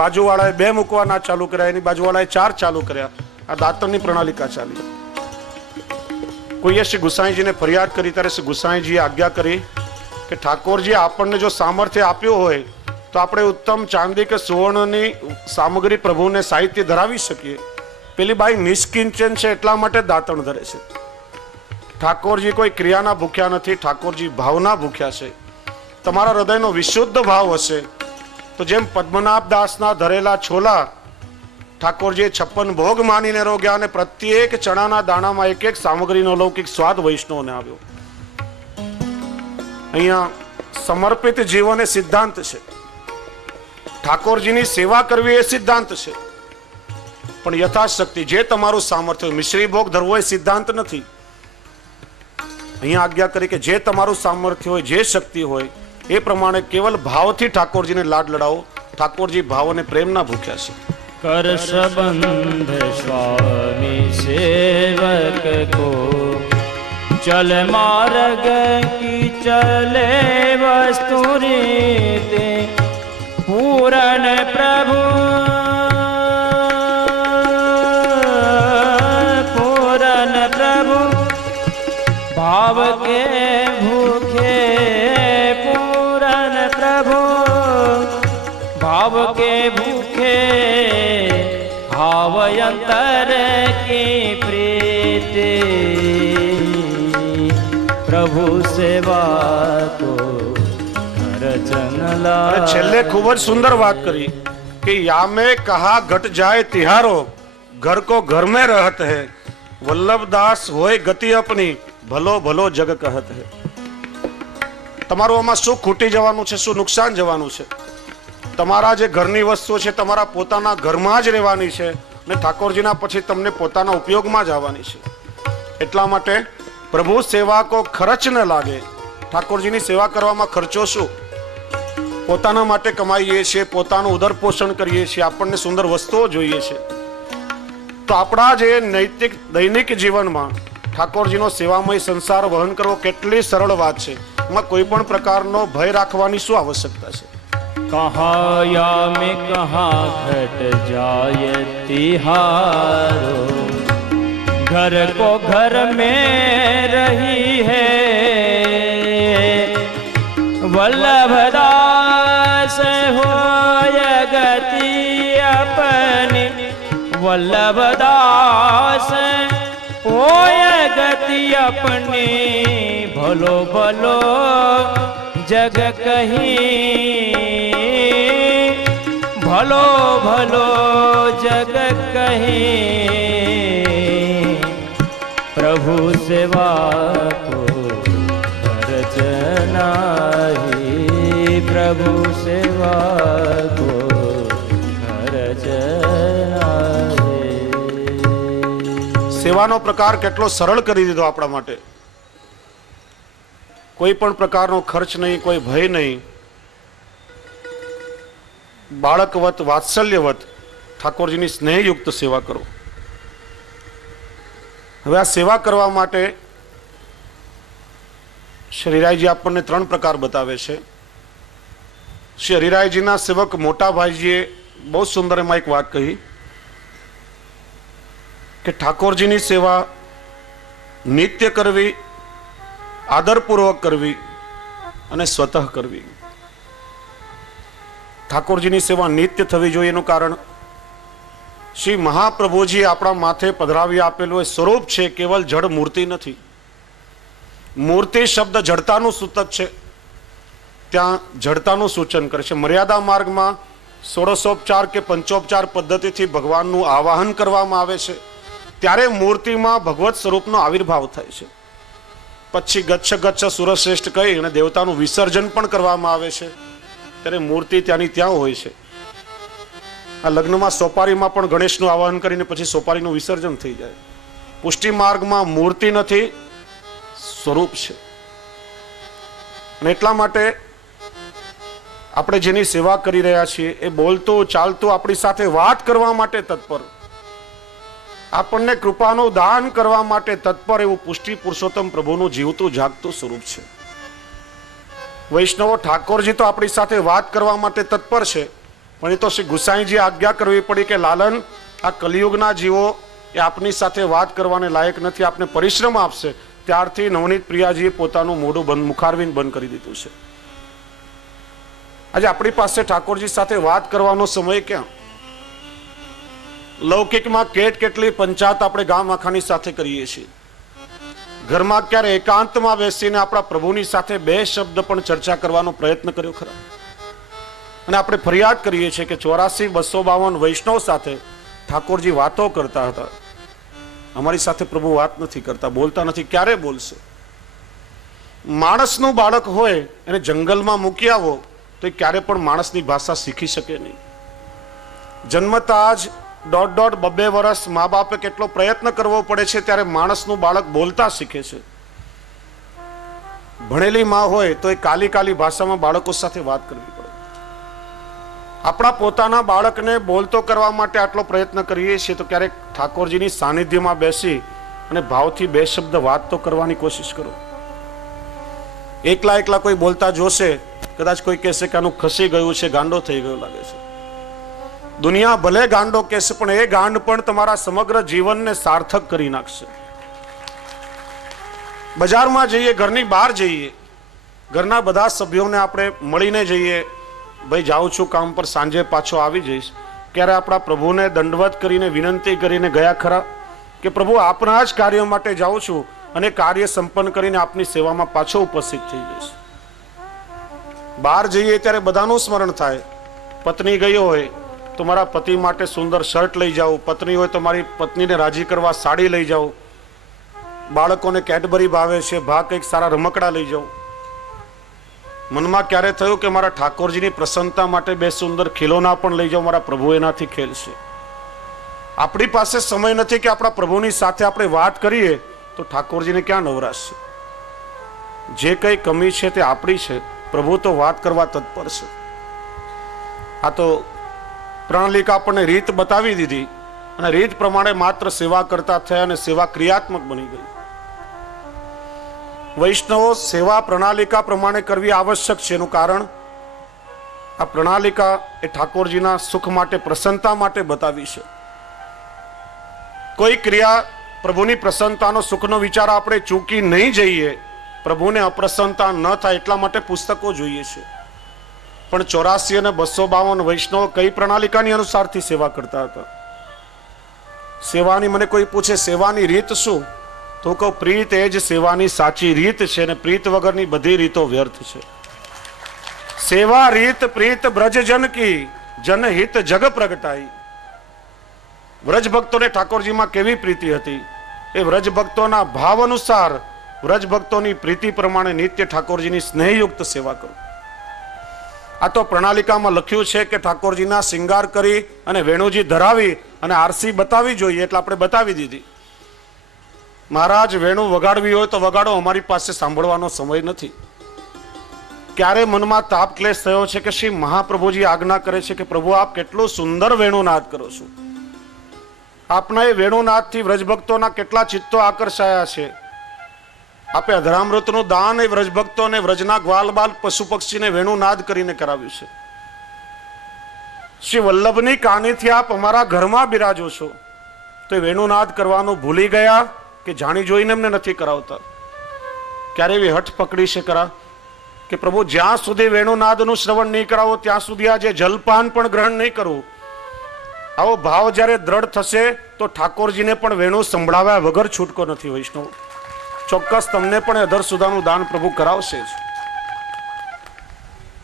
બાજુવાળાએ 2 મૂકવાના ચાલુ કર્યા, એની બાજુવાળાએ 4 ચાલુ કર્યા. આ દાંતણની પ્રણાલિકા ચાલી. કોઈએ શ્રી ગુસાઈજીને ફરિયાદ કરી ત્યારે શ્રી ગુસાઈજીએ આજ્ઞા કરી કે ઠાકોરજી આપણને જો સામર્થ્ય આપ્યું હોય તો આપણે ઉત્તમ ચાંદી કે સુવર્ણની સામગ્રી પ્રભુને સાહિત્ય ધરાવી શકીએ. પેલી બાઈ નિષ્કિંચન છે એટલા માટે દાંતણ ધરે છે. ઠાકોરજી કોઈ ક્રિયાના ભૂખ્યા નથી, ઠાકોરજી ભાવના ભૂખ્યા છે. તમારા હૃદયનો વિશુદ્ધ ભાવ હશે તો જેમ પદ્મનાભ દાસના ધરેલા છોલા ઠાકોરજીએ 56 ભોગ માનીને રોગ્યા, અને પ્રત્યેક ચણાના દાણામાં એક એક સામગ્રીનો લૌકિક સ્વાદ વૈષ્ણવને આવ્યો. અહીંયા સમર્પિત જીવન એ સિદ્ધાંત છે. ઠાકોરજીની સેવા કરવી એ સિદ્ધાંત છે, પણ યથાશક્તિ જે તમારું સામર્થ્ય, મિશ્રી ભોગ ધરવો એ સિદ્ધાંત નથી. અહીંયા આજ્ઞા કરી કે જે તમારું સામર્થ્ય હોય, જે શક્તિ હોય એ પ્રમાણે કેવલ ભાવથી ઠાકોરજીને લાડ લડાવો. ઠાકોરજી ભાવ અને પ્રેમના ભૂખ્યા છે. कर संबंध स्वामी सेवक को चल मार्ग की चले वस्तु रीते, पूरन प्रभु पूरन प्रभु भाव के भूखे, पूरन प्रभु भाव के भूखे भावयंतर की प्रीति, प्रभु सेवा को रचन ला. છેલ્લે ખૂબ જ સુંદર વાત કરી કે યામે કહા ઘટ જાય તિહારો, ઘર કો ઘર में रहत है, વલ્લભદાસ હોય ગતિ અપની, ભલો ભલો જગ કહત હે. તમારું આમાં શું ખૂટી જવાનું છે, શું નુકસાન જવાનું છે? તમારા જે ઘરની વસ્તુઓ છે તમારા પોતાના ઘરમાં જ રહેવાની છે, અને ઠાકોરજીના પછી તમને પોતાના ઉપયોગમાં જ આવવાની છે. એટલા માટે પ્રભુ સેવા કો ખર્ચ ન લાગે. ઠાકોરજીની સેવા કરવામાં ખર્ચો શું? પોતાના માટે કમાઈએ છીએ, પોતાનું ઉદર પોષણ કરીએ છીએ, આપણને સુંદર વસ્તુઓ જોઈએ છે, તો આપણા જે નૈતિક દૈનિક જીવનમાં ઠાકોરજીનો સેવામય સંસાર વહન કરવો કેટલી સરળ વાત છે. એમાં કોઈ પણ પ્રકારનો ભય રાખવાની શું આવશ્યકતા છે? कहाँ यामी कहाँ घट जाए तिहारो, घर को घर में रही है, वल्लभदास होय गति अपनी, वल्लभदास होय गति अपनी, भलो भलो जग कहीं, भलो भलो जग कहीं, प्रभु सेवा को खर्च नाही, प्रभु से સેવા કો ખર્ચ નારે. સેવાનો પ્રકાર કેટલો સરળ કરી દીધો આપણા માટે. કોઈ પણ પ્રકારનો ખર્ચ નહીં, કોઈ ભય નહીં. બાળકવત વાત્સલ્યવત ઠાકોરજીની સ્નેહયુક્ત સેવા કરો. હવે આ સેવા કરવા માટે શ્રી હરિરાયજી આપણને 3 પ્રકાર બતાવે છે. શ્રી હરિરાયજીના સેવક મોટા ભાઈજીએ બહુ સુંદર એમાં એક વાત કહી કે ઠાકોરજીની સેવા નિત્ય કરવી, આદરપૂર્વક કરવી અને સ્વતઃ કરવી. ઠાકોરજીની સેવા નિત્ય થવી જોઈએ. એનું કારણ શ્રી મહાપ્રભુજી આપણા માથે પધરાવી આપેલું એ સ્વરૂપ છે, કેવલ જડ મૂર્તિ નથી. મૂર્તિ શબ્દ જડતાનું સૂચક છે, ત્યાં જડતાનું સૂચન કરે છે. મર્યાદા માર્ગમાં ષોડશોપચાર કે પંચોપચાર પદ્ધતિથી ભગવાનનું આવાહન કરવામાં આવે છે, ત્યારે મૂર્તિમાં ભગવત સ્વરૂપનો આવિર્ભાવ થાય છે. પછી ગચ્છ ગચ્છ સુરશ્રેષ્ઠ કહી અને દેવતાનું વિસર્જન પણ કરવામાં આવે છે, ત્યારે મૂર્તિ ત્યાંની ત્યાં હોય છે. આ લગ્નમાં સોપારીમાં પણ ગણેશનું આવાહન કરીને પછી સોપારીનું વિસર્જન થઈ જાય. પુષ્ટિ માર્ગમાં મૂર્તિ નથી, સ્વરૂપ છે. અને એટલા માટે આપણે જેની સેવા કરી રહ્યા છીએ એ બોલતું ચાલતું આપણી સાથે વાત કરવા માટે તત્પર, આપણને કૃપાનું દાન કરવા માટે તત્પર એવું પુષ્ટિ પુરુષોત્તમ પ્રભુનું જીવતું જાગતું સ્વરૂપ છે. વૈષ્ણવો, ઠાકોરજી તો આપણી સાથે વાત કરવા માટે તત્પર છે, પણ એ તો શ્રી ગુસાઈજી આજ્ઞા કરવી પડી કે લાલન, આ કલિયુગના જીવો એ આપની સાથે વાત કરવાને લાયક નથી, આપને પરિશ્રમ આપશે. ત્યારથી નવનીત પ્રિયાજીએ પોતાનું મોઢું બંધ, મુખારવિંદ બંધ કરી દીધું છે. આજે આપણી પાસે ઠાકોરજી સાથે વાત કરવાનો સમય ક્યાં? લૌકિકમાં કેટલી પંચાયત આપણે ગામ આખાની સાથે કરીએ છીએ. ઘરમાં ક્યારે એકાંતમાં બેસીને આપણા પ્રભુની સાથે 2 શબ્દ પણ ચર્ચા કરવાનો પ્રયત્ન કર્યો ખરા? અને આપણે ફરિયાદ કરીએ છીએ કે 84,252 વૈષ્ણવ સાથે ઠાકોરજી વાતો કરતા હતા, અમારી સાથે પ્રભુ વાત નથી કરતા, બોલતા નથી. ક્યારે બોલશે? માણસનું બાળક હોય એને જંગલમાં મૂકી આવો તો એ ક્યારે પણ માણસની ભાષા શીખી શકે નહીં. જન્મતા જ 1.5-2 વર્ષ મા બાપે કેટલો પ્રયત્ન કરવો પડે છે, ત્યારે માણસનું બાળક બોલતા શીખે છે. ભણેલી માં હોય તો એ કાલી ભાષામાં બાળકો સાથે વાત કરવી પડે. આપણા પોતાના બાળકને બોલતો કરવા માટે આટલો પ્રયત્ન કરીએ છીએ, તો ક્યારેક ઠાકોરજીની સાનિધ્યમાં બેસી અને ભાવથી 2 શબ્દ વાત તો કરવાની કોશિશ કરો. એકલા કોઈ બોલતા જોશે, કદાચ કોઈ કહેશે કે આનું ખસી ગયું છે, ગાંડો થઈ ગયો લાગે છે. દુનિયા ભલે ગાંડો કહેશે, પણ એ ગાંડ પણ તમારા સમગ્ર જીવનને સાર્થક કરી નાખશે. બજારમાં જઈએ, ઘરની બહાર જઈએ, ઘરના બધા સભ્યોને આપણે મળીને જઈએ, ભાઈ જાઉં છું કામ પર, સાંજે પાછો આવી જઈશ. ક્યારે આપણા પ્રભુને દંડવત કરીને વિનંતી કરીને ગયા ખરા કે પ્રભુ આપના જ કાર્ય માટે જાઉં છું અને કાર્ય સંપન્ન કરીને આપની સેવામાં પાછો ઉપસ્થિત થઈ જઈશ? બહાર જઈએ ત્યારે બધાનું સ્મરણ થાય. પત્ની ગઈ હોય તો મારા પતિ માટે સુંદર શર્ટ લઈ જાઉં, પત્ની હોય તો મારી પત્નીને રાજી કરવા સાડી લઈ જાઉં, બાળકોને કેડબરી ભાવે છે, કંઈક સારા રમકડા લઈ જાઉં. મનમાં ક્યારે થયું કે મારા ઠાકોરજીની પ્રસન્નતા માટે 2 સુંદર ખીલોના પણ લઈ જાઉં, મારા પ્રભુ એનાથી ખેલશે? આપણી પાસે સમય નથી કે આપણા પ્રભુની સાથે આપણે વાત કરીએ, તો ઠાકોરજીને ક્યાં નવરાશ છે? જે કંઈ કમી છે તે આપણી છે, પ્રભુ તો વાત કરવા તત્પર છે. આ તો પ્રણાલિકા આપણને રીત બતાવી દીધી અને રીત પ્રમાણે માત્ર સેવા કરતા થયા અને સેવા ક્રિયાત્મક બની ગઈ. વૈષ્ણવો, સેવા પ્રણાલિકા પ્રમાણે કરવી આવશ્યક છે. એનું કારણ આ પ્રણાલિકા એ ઠાકોરજીના સુખ માટે, પ્રસન્નતા માટે બતાવી છે. કોઈ ક્રિયા પ્રભુની પ્રસન્નતાનો, સુખનો વિચાર આપણે ચૂકી નહીં જઈએ, પ્રભુને અપ્રસન્નતા ન થાય એટલા માટે પુસ્તકો જોઈએ છે. પણ 84 અને 252 વૈષ્ણવ કઈ પ્રણાલિકાની અનુસારથી સેવા કરતા હતા? સેવાની, મને કોઈ પૂછે સેવાની રીત શું, તો કહું પ્રીત એ જ સેવાની સાચી રીત છે, અને પ્રીત વગરની બધી રીતો વ્યર્થ છે. સેવા રીત પ્રીત બ્રજજન કી, જનહિત જગ પ્રગટાઈ. વ્રજ ભક્તોને ઠાકોરજીમાં કેવી પ્રીતિ હતી, એ વ્રજ ભક્તોના ભાવ અનુસાર, વ્રજ ભક્તોની પ્રીતિ પ્રમાણે નિત્ય ઠાકોરજીની સ્નેહયુક્ત સેવા કરો. આ તો પ્રણાલિકામાં લખ્યું છે કે ઠાકોરજીના શિંગાર કરી અને વેણુજી ધરાવી અને આરસી બતાવી જોઈએ, એટલે આપણે બતાવી દીધી. મહારાજ વેણુ વગાડવી હોય તો વગાડો, અમારી પાસે સાંભળવાનો સમય નથી. ક્યારે મનમાં તાપ ક્લેશ થયો છે કે શ્રી મહાપ્રભુજી આજ્ઞા કરે છે કે પ્રભુ આપ કેટલું સુંદર વેણુનાદ કરો છો, આપના એ વેણુનાદથી વ્રજભક્તોના કેટલા ચિત્તો આકર્ષાયા છે. આપે અધરામૃતનું દાન એ વ્રજભક્તોને વ્રજના ગ્વાલ બાલ પશુ પક્ષીને વેણુનાદ કરીને કરાવ્યું છે. શ્રી વલ્લભની કાનીથી આપ અમારા ઘરમાં બિરાજો છો, તો એ વેણુનાદ કરવાનું ભૂલી ગયા કે જાણી જોઈને એમને નથી કરાવતા? ક્યારે એવી હઠ પકડી છે ખરા કે પ્રભુ જ્યાં સુધી વેણુનાદનું શ્રવણ નહીં કરાવો ત્યાં સુધી આજે જલપાન પણ ગ્રહણ નહીં કરવું? આવો ભાવ જ્યારે દ્રઢ થશે તો ઠાકોરજીને પણ વેણુ સંભળાવ્યા વગર છૂટકો નથી. વૈષ્ણવ ચોક્કસ તમને પણ અધર સુધાનું દાન પ્રભુ કરાવશે જ.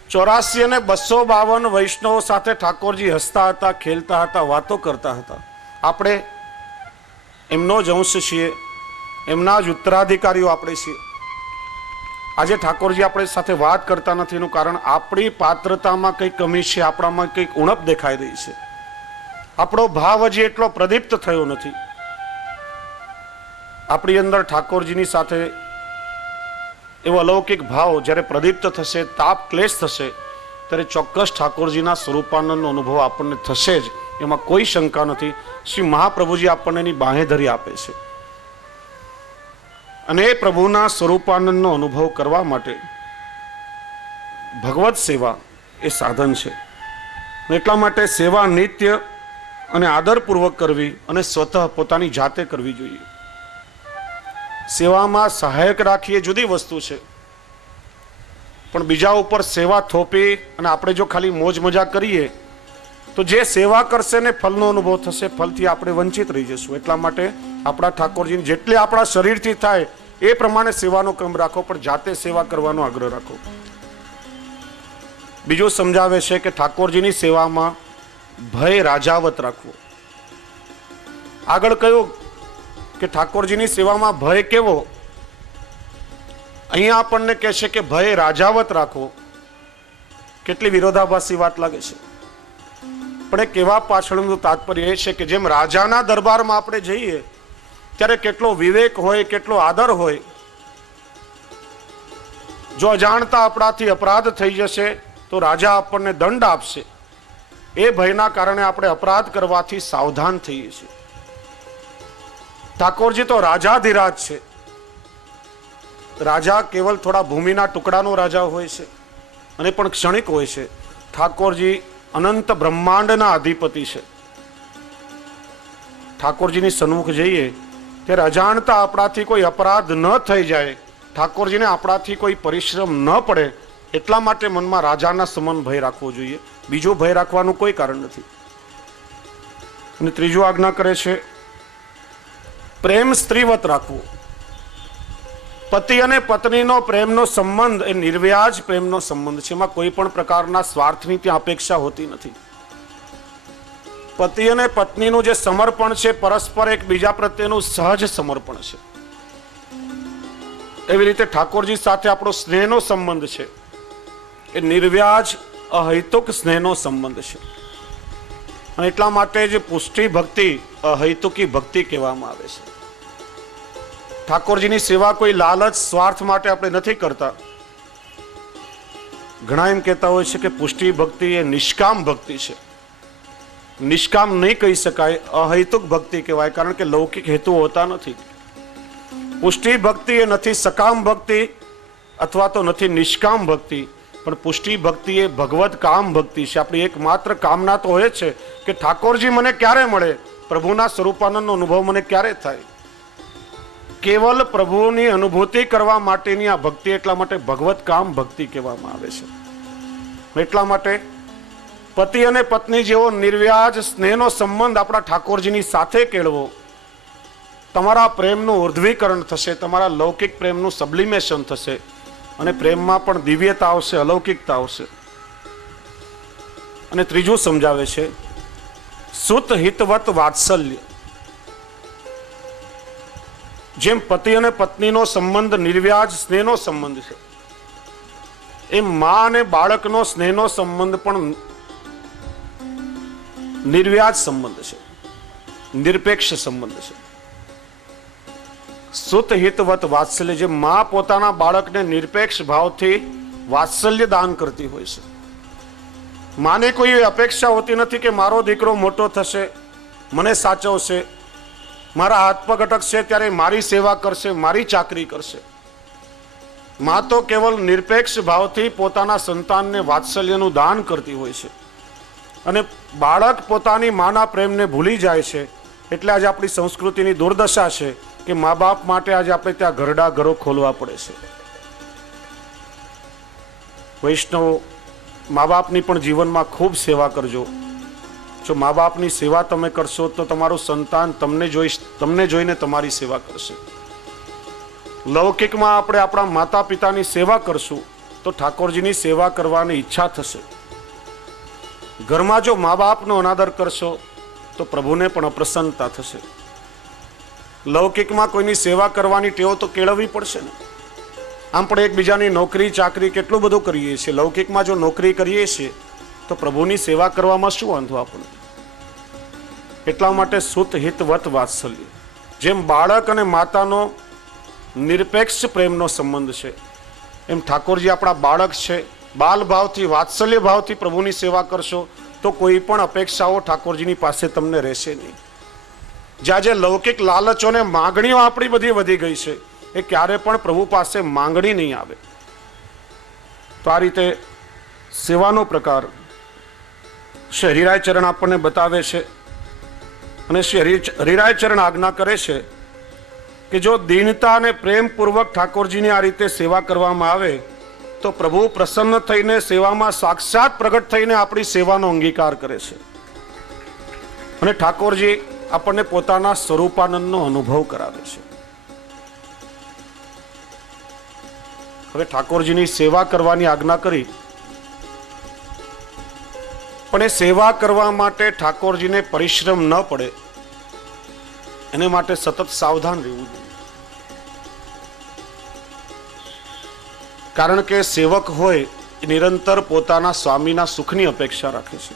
84 અને 252 વૈષ્ણવો સાથે ઠાકોરજી હસતા હતા, ખેલતા હતા, વાતો કરતા હતા. આપણે એમનો જ અંશ છીએ, એમના જ ઉત્તરાધિકારીઓ આપણે છીએ. આજે ઠાકોરજી આપણે સાથે વાત કરતા નથી એનું કારણ આપણી પાત્રતામાં કંઈક કમી છે, આપણામાં કંઈક ઉણપ દેખાઈ રહી છે. આપણો ભાવ હજી એટલો પ્રદીપ્ત થયો નથી. આપણી અંદર ઠાકોરજીની સાથે એવો અલૌકિક ભાવ જ્યારે પ્રદીપ્ત થશે, તાપ ક્લેશ થશે, ત્યારે ચોક્કસ ઠાકોરજીના સ્વરૂપાનંદનો અનુભવ આપણને થશે જ, એમાં કોઈ શંકા નથી. શ્રી મહાપ્રભુજી આપણને એની બાંહેધરી આપે છે. અને એ પ્રભુના સ્વરૂપાનંદનો અનુભવ કરવા માટે ભગવત સેવા એ સાધન છે. એટલા માટે સેવા નિત્ય અને આદરપૂર્વક કરવી અને સ્વતઃ પોતાની જાતે કરવી જોઈએ. સેવામાં સહાયક રાખીએ જુદી વસ્તુ છે, પણ બીજા ઉપર સેવા થોપી અને આપણે જો ખાલી મોજ મજા કરીએ તો જે સેવા કરશે ને ફલનો અનુભવ થશે, ફલથી આપણે વંચિત રહી જશું. એટલા માટે આપણા ઠાકોરજીની જેટલી આપણા શરીરથી થાય એ પ્રમાણે સેવાનો ક્રમ રાખો, પણ જાતે સેવા કરવાનો આગ્રહ રાખો. બીજું સમજાવે છે કે ઠાકોરજીની સેવામાં ભય રાજાવત રાખવો. આગળ કહ્યું કે ઠાકોરજીની સેવામાં ભય કેવો, અહીંયા આપણને કહે છે કે ભય રાજાવત રાખવો. કેટલી વિરોધાભાસી વાત લાગે છે, પણ એ કહેવા પાછળનું તાત્પર્ય એ છે કે જેમ રાજાના દરબારમાં આપણે જઈએ ત્યારે કેટલો વિવેક હોય, કેટલો આદર હોય. જો અજાણતા આપણાથી અપરાધ થઈ જશે તો રાજા આપણને દંડ આપશે. એ ભયના કારણે આપણે અપરાધ કરવાથી સાવધાન થઈએ છીએ. ઠાકોરજી તો રાજાધિરાજ છે. રાજા કેવલ થોડા ભૂમિના ટુકડાનો રાજા હોય છે અને પણ ક્ષણિક હોય છે. ઠાકોરજી અનંત બ્રહ્માંડના અધિપતિ છે. ઠાકોરજીની સન્મુખ જઈએ ત્યારે અજાણતા આપણાથી કોઈ અપરાધ ન થઈ જાય, ઠાકોરજીને આપણાથી કોઈ પરિશ્રમ ન પડે, એટલા માટે મનમાં રાજાના સમાન ભય રાખવો જોઈએ. બીજો ભય રાખવાનું કોઈ કારણ નથી. અને ત્રીજું આજ્ઞા કરે છે પ્રેમ સ્ત્રીવત રાખવો. પતિ અને પત્નીનો પ્રેમનો સંબંધ એ નિર્વ્યાજ પ્રેમનો સંબંધ છે. એમાં કોઈ પણ પ્રકારના સ્વાર્થની ત્યાં અપેક્ષા હોતી નથી. પતિ અને પત્નીનું જે સમર્પણ છે પરસ્પર એકબીજા પ્રત્યેનું સહજ સમર્પણ છે. એવી રીતે ઠાકોરજી સાથે આપણો સ્નેહનો સંબંધ છે એ નિર્વ્યાજ અહૈતુક સ્નેહનો સંબંધ છે. અને એટલા માટે જ પુષ્ટિ ભક્તિ અહૈતુકી ભક્તિ કહેવામાં આવે છે. ઠાકોરજીની સેવા કોઈ લાલચ સ્વાર્થ માટે આપણે નથી કરતા. ઘણા એમ કહેતા હોય છે કે પુષ્ટિ ભક્તિ એ નિષ્કામ ભક્તિ છે. નિષ્કામ નહીં કહી શકાય, અહૈતુક ભક્તિ કહેવાય, કારણ કે લૌકિક હેતુ હોતા નથી. પુષ્ટિ ભક્તિ એ નથી સકામ ભક્તિ અથવા તો નથી નિષ્કામ ભક્તિ, પણ પુષ્ટિ ભક્તિ એ ભગવત કામ ભક્તિ છે. આપણી એકમાત્ર કામના તો એ છે કે ઠાકોરજી મને ક્યારે મળે, પ્રભુના સ્વરૂપાનંદનો અનુભવ મને ક્યારે થાય. કેવલ પ્રભુની અનુભૂતિ કરવા માટેની આ ભક્તિ, એટલા માટે ભગવત કામ ભક્તિ કહેવામાં આવે છે. એટલા માટે પતિ અને પત્ની જેવો નિર્વ્યાજ સ્નેહનો સંબંધ આપણા ઠાકોરજીની સાથે કેળવો. તમારા પ્રેમનું ઉર્ધ્વીકરણ થશે, તમારા લૌકિક પ્રેમનું સબ્લિમેશન થશે અને પ્રેમમાં પણ દિવ્યતા આવશે, અલૌકિકતા આવશે. અને ત્રીજું સમજાવે છે સુત હિતવત વાત્સલ્ય. જેમ પતિ અને પત્નીનો સંબંધ નિર્વ્યાજ સ્નેહનો સંબંધ છે, એ મા અને બાળકનો સ્નેહનો સંબંધ પણ નિર્વ્યાજ સંબંધ છે, નિરપેક્ષ સંબંધ છે. સુત હિતવત વાત્સલ્ય, જે મા પોતાના બાળકને નિરપેક્ષ ભાવથી વાત્સલ્ય દાન કરતી હોય છે. માને કોઈ એવી અપેક્ષા હોતી નથી કે મારો દીકરો મોટો થશે, મને સાચવશે, મારા હાથ પગ અટકશે ત્યારે મારી સેવા કરશે, મારી ચાકરી કરશે. મા તો કેવલ નિરપેક્ષ ભાવથી પોતાના સંતાનને વાત્સલ્યનું દાન કરતી હોય છે. અને બાળક પોતાની માના પ્રેમને ભૂલી જાય છે. એટલે આજે આપણી સંસ્કૃતિની દુર્દશા છે કે મા બાપ માટે આજે આપણે ત્યાં ઘરડા ઘરો ખોલવા પડે છે. વૈષ્ણવ, મા બાપની પણ જીવનમાં ખૂબ સેવા કરજો. જો મા બાપની સેવા તમે કરશો તો તમારું સંતાન તમને જોઈને તમારી સેવા કરશે. લૌકિકમાં આપણે આપણા માતા પિતાની સેવા કરશું તો ઠાકોરજીની સેવા કરવાની ઈચ્છા થશે. ઘરમાં જો મા બાપનો અનાદર કરશો તો પ્રભુને પણ અપ્રસન્નતા થશે. લૌકિકમાં કોઈની સેવા કરવાની ટેવ તો કેળવવી પડશે ને. આમ પણ એકબીજાની નોકરી ચાકરી કેટલું બધું કરીએ છીએ. લૌકિકમાં જો નોકરી કરીએ છીએ તો પ્રભુની સેવા કરવામાં શું વાંધો આપણને? એટલા માટે સુત હિતવત વાત્સલ્ય, જેમ બાળક અને માતાનો નિરપેક્ષ પ્રેમનો સંબંધ છે, એમ ઠાકોરજી આપણા બાળક છે. બાલ ભાવથી, વાત્સલ્ય ભાવથી પ્રભુની સેવા કરશો તો કોઈ પણ અપેક્ષાઓ ઠાકોરજીની પાસે તમને રહેશે નહીં. જ્યાં જે લૌકિક લાલચોને માંગણીઓ આપણી બધી વધી ગઈ છે, એ ક્યારે પણ પ્રભુ પાસે માંગણી નહીં આવે. તો આ રીતે સેવાનો પ્રકાર શ્રી હરિરાય ચરણ આપણને બતાવે છે. અને શ્રી હરિરાય ચરણ આજ્ઞા કરે છે કે જો દીનતા અને પ્રેમપૂર્વક ઠાકોરજીની આ રીતે સેવા કરવામાં આવે તો પ્રભુ પ્રસન્ન થઈને સેવામાં સાક્ષાત પ્રગટ થઈને આપણી સેવાનો અંગીકાર કરે છે. અને ઠાકોરજી આપણને પોતાના સ્વરૂપાનંદનો અનુભવ કરાવે છે. હવે ઠાકોરજીની સેવા કરવાની આજ્ઞા કરી, પણ એ સેવા કરવા માટે ઠાકોરજીને પરિશ્રમ ન પડે એને માટે સતત સાવધાન રહેવું જોઈએ. કારણ કે સેવક હોય એ નિરંતર પોતાના સ્વામીના સુખની અપેક્ષા રાખે છે.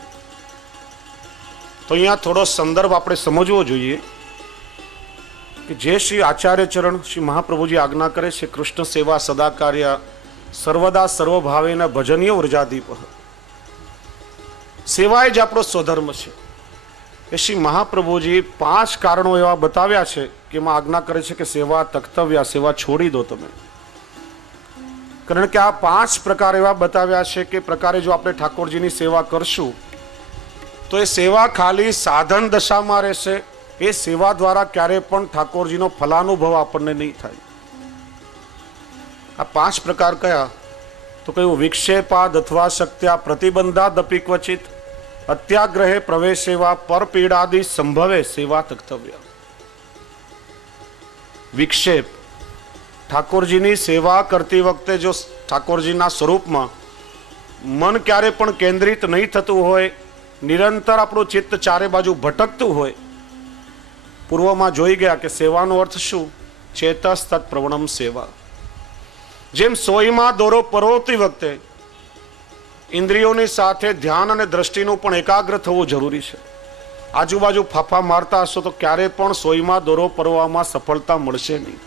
તો અહીંયા થોડો સંદર્ભ આપણે સમજવો જોઈએ કે જે શ્રી આચાર્ય ચરણ શ્રી મહાપ્રભુજી આજ્ઞા કરે છે, કૃષ્ણ સેવા સદા કાર્ય સર્વદા સર્વભાવેના ભજનીય વ્રજાદીપ, સેવા જ આપણો સ્વધર્મ છે. એ શ્રી મહાપ્રભુજી 5 કારણો એવા બતાવ્યા છે કે એમાં આજ્ઞા કરે છે કે સેવા તક્તવ્યા, સેવા છોડી દો તમે. કારણ કે આ 5 પ્રકાર એવા બતાવ્યા છે કે પ્રકારે જો આપણે ઠાકોરજીની સેવા કરશું તો એ સેવા ખાલી સાધન દશામાં રહેશે. એ સેવા દ્વારા ક્યારે પણ ઠાકોરજીનો ફલાનુભવ આપણને નહીં થાય. આ 5 પ્રકાર કયા? તો કયું? વિક્ષેપાદ અથવા શક્ત્યા પ્રતિબંધાદ અપી ક્વચિત અત્યાગ્રહે પ્રવેશેવા પર પીડાદિ સંભવે સેવા તક્તવ્ય. વિક્ષેપ, ઠાકોરજીની સેવા કરતી વખતે જો ઠાકોરજીના સ્વરૂપમાં મન ક્યારે પણ કેન્દ્રિત નહીં થતું હોય, નિરંતર આપણું ચિત્ત ચારે બાજુ ભટકતું હોય. પૂર્વમાં જોઈ ગયા કે સેવાનો અર્થ શું? ચેતસ તત્ પ્રવણમ સેવા. જેમ સોયમાં દોરો પરોવતી વખતે ઇન્દ્રિયોની સાથે ધ્યાન અને દ્રષ્ટિનું પણ એકાગ્ર થવું જરૂરી છે. આજુબાજુ ફાફા મારતા હશો તો ક્યારે પણ સોયમાં દોરો પરોવામાં સફળતા મળશે નહીં.